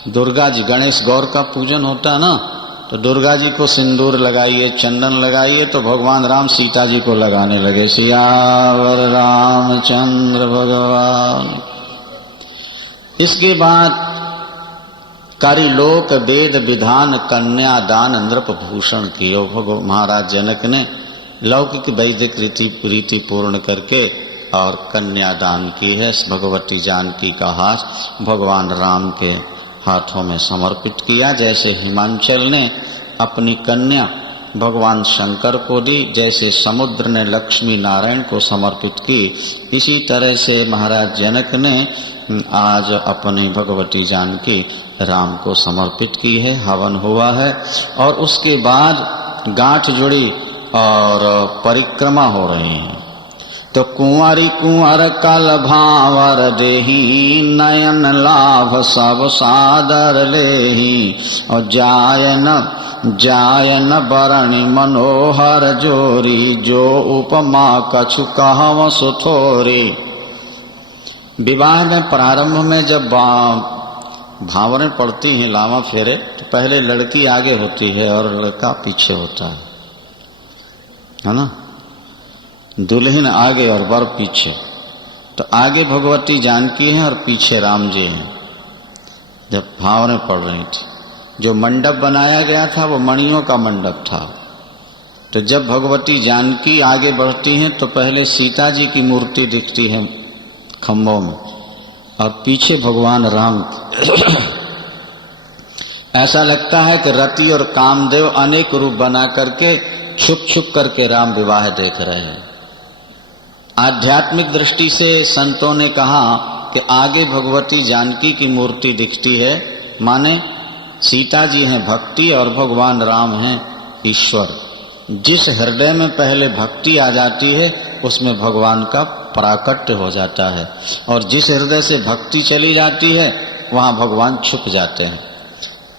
दुर्गा जी, गणेश गौर का पूजन होता है ना, तो दुर्गा जी को सिंदूर लगाइए, चंदन लगाइए, तो भगवान राम सीता जी को लगाने लगे। सियावर रामचंद्र भगवान। इसके बाद कारिलोक वेद विधान कन्यादान नृप भूषण कियो। महाराज जनक ने लौकिक वैदिक रीति पूर्ण करके और कन्यादान की है। भगवती जानकी का हाथ भगवान राम के हाथों में समर्पित किया। जैसे हिमांचल ने अपनी कन्या भगवान शंकर को दी, जैसे समुद्र ने लक्ष्मी नारायण को समर्पित की, इसी तरह से महाराज जनक ने आज अपनी भगवती जानकी राम को समर्पित की है। हवन हुआ है और उसके बाद गांठ जुड़ी और परिक्रमा हो रही है। तो कुंवारी कुंवर कल भावर देही, नयन लाभ सब सादर लेही, और जायन बरणी मनोहर जोरी, जो उपमा कछु कहव सुथोरी। विवाह में प्रारंभ में जब भावरें पड़ती हैं, लावा फेरे, तो पहले लड़की आगे होती है और लड़का पीछे होता है ना। दुल्हन आगे और वर पीछे। तो आगे भगवती जानकी हैं और पीछे राम जी हैं। जब भावरें पड़ रही थी, जो मंडप बनाया गया था वो मणियों का मंडप था। तो जब भगवती जानकी आगे बढ़ती हैं तो पहले सीता जी की मूर्ति दिखती है खम्भों में और पीछे भगवान राम ऐसा लगता है कि रति और कामदेव अनेक रूप बना करके छुप छुप करके राम विवाह देख रहे हैं। आध्यात्मिक दृष्टि से संतों ने कहा कि आगे भगवती जानकी की मूर्ति दिखती है, माने सीता जी हैं भक्ति और भगवान राम हैं ईश्वर। जिस हृदय में पहले भक्ति आ जाती है उसमें भगवान का प्राकट्य हो जाता है, और जिस हृदय से भक्ति चली जाती है वहाँ भगवान छुप जाते हैं।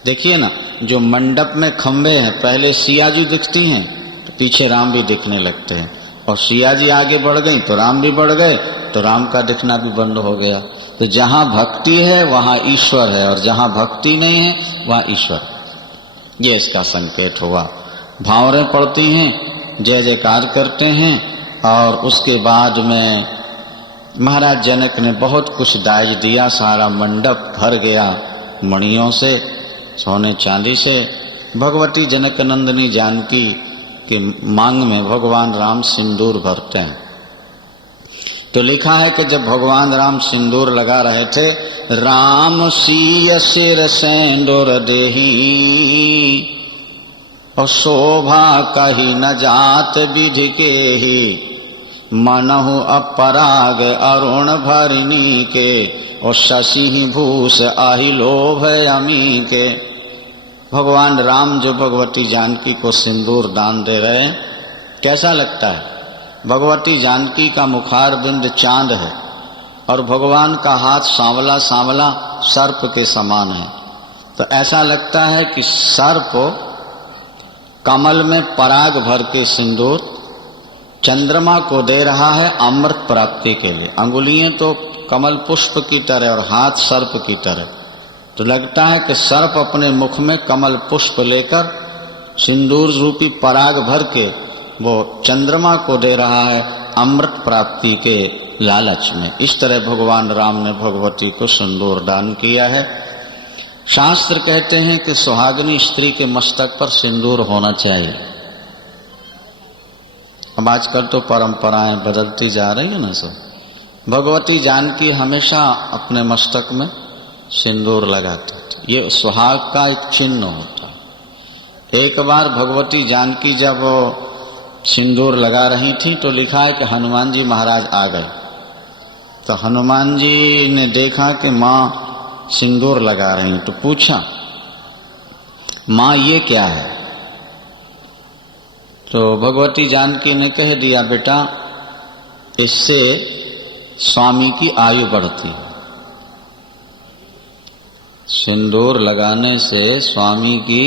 देखिए ना, जो मंडप में खंबे हैं पहले सिया जी दिखती हैं तो पीछे राम भी दिखने लगते हैं, और सिया जी आगे बढ़ गई तो राम भी बढ़ गए, तो राम का दिखना भी बंद हो गया। तो जहाँ भक्ति है वहाँ ईश्वर है, और जहाँ भक्ति नहीं है वहाँ ईश्वर। ये इसका संकेत हुआ। भावरें पड़ती हैं, जय जयकार करते हैं, और उसके बाद में महाराज जनक ने बहुत कुछ दाज दिया। सारा मंडप भर गया मणियों से, सोने चांदी से। भगवती जनक नंदिनी जानकी के मांग में भगवान राम सिंदूर भरते हैं। तो लिखा है कि जब भगवान राम सिंदूर लगा रहे थे, राम सीय सिर सिंदूर देही और शोभा कही न जात विधि के ही, मनहु अपराग अरुण भरनी के और शशि भूष आहि लोभ अमी के। भगवान राम जो भगवती जानकी को सिंदूर दान दे रहे हैं, कैसा लगता है? भगवती जानकी का मुखार बिंद चांद है और भगवान का हाथ सांवला सांवला सर्प के समान है। तो ऐसा लगता है कि सर्प कमल में पराग भर के सिंदूर चंद्रमा को दे रहा है अमृत प्राप्ति के लिए। अंगुलियां तो कमल पुष्प की तरह और हाथ सर्प की तरह। तो लगता है कि सर्प अपने मुख में कमल पुष्प लेकर सिंदूर रूपी पराग भर के वो चंद्रमा को दे रहा है अमृत प्राप्ति के लालच में। इस तरह भगवान राम ने भगवती को सिंदूर दान किया है। शास्त्र कहते हैं कि सुहागिनी स्त्री के मस्तक पर सिंदूर होना चाहिए। अब आजकल तो परंपराएं बदलती जा रही है ना सब। भगवती जानकी हमेशा अपने मस्तक में सिंदूर लगाते थे। ये सुहाग का एक चिन्ह होता है। एक बार भगवती जानकी जब सिंदूर लगा रही थी तो लिखा है कि हनुमान जी महाराज आ गए। तो हनुमान जी ने देखा कि माँ सिंदूर लगा रही, तो पूछा माँ ये क्या है? तो भगवती जानकी ने कह दिया, बेटा इससे स्वामी की आयु बढ़ती है। सिंदूर लगाने से स्वामी की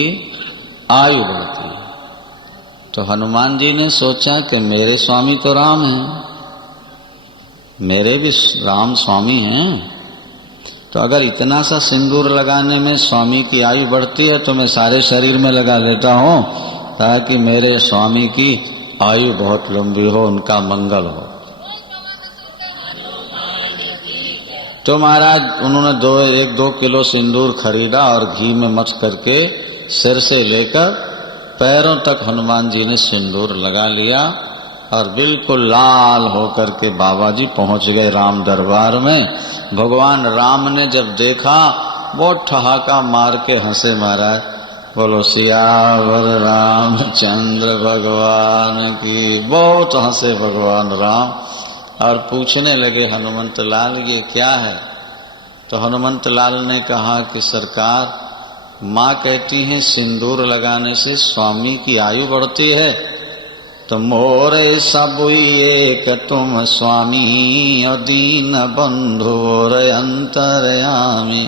आयु बढ़ती है। तो हनुमान जी ने सोचा कि मेरे स्वामी तो राम हैं, मेरे भी राम स्वामी हैं, तो अगर इतना सा सिंदूर लगाने में स्वामी की आयु बढ़ती है तो मैं सारे शरीर में लगा लेता हूँ ताकि मेरे स्वामी की आयु बहुत लंबी हो, उनका मंगल हो। तो महाराज उन्होंने 1-2 किलो सिंदूर खरीदा और घी में मच करके सिर से लेकर पैरों तक हनुमान जी ने सिंदूर लगा लिया और बिल्कुल लाल होकर के बाबा जी पहुंच गए राम दरबार में। भगवान राम ने जब देखा बहुत ठहाका मार के हंसे महाराज। बोलो सियावर रामचंद्र भगवान की। बहुत हंसे भगवान राम और पूछने लगे हनुमंत लाल ये क्या है? तो हनुमंत लाल ने कहा कि सरकार माँ कहती हैं सिंदूर लगाने से स्वामी की आयु बढ़ती है, तो मोरे सब एक तुम स्वामी और दीन बंधु और अंतर्यामी।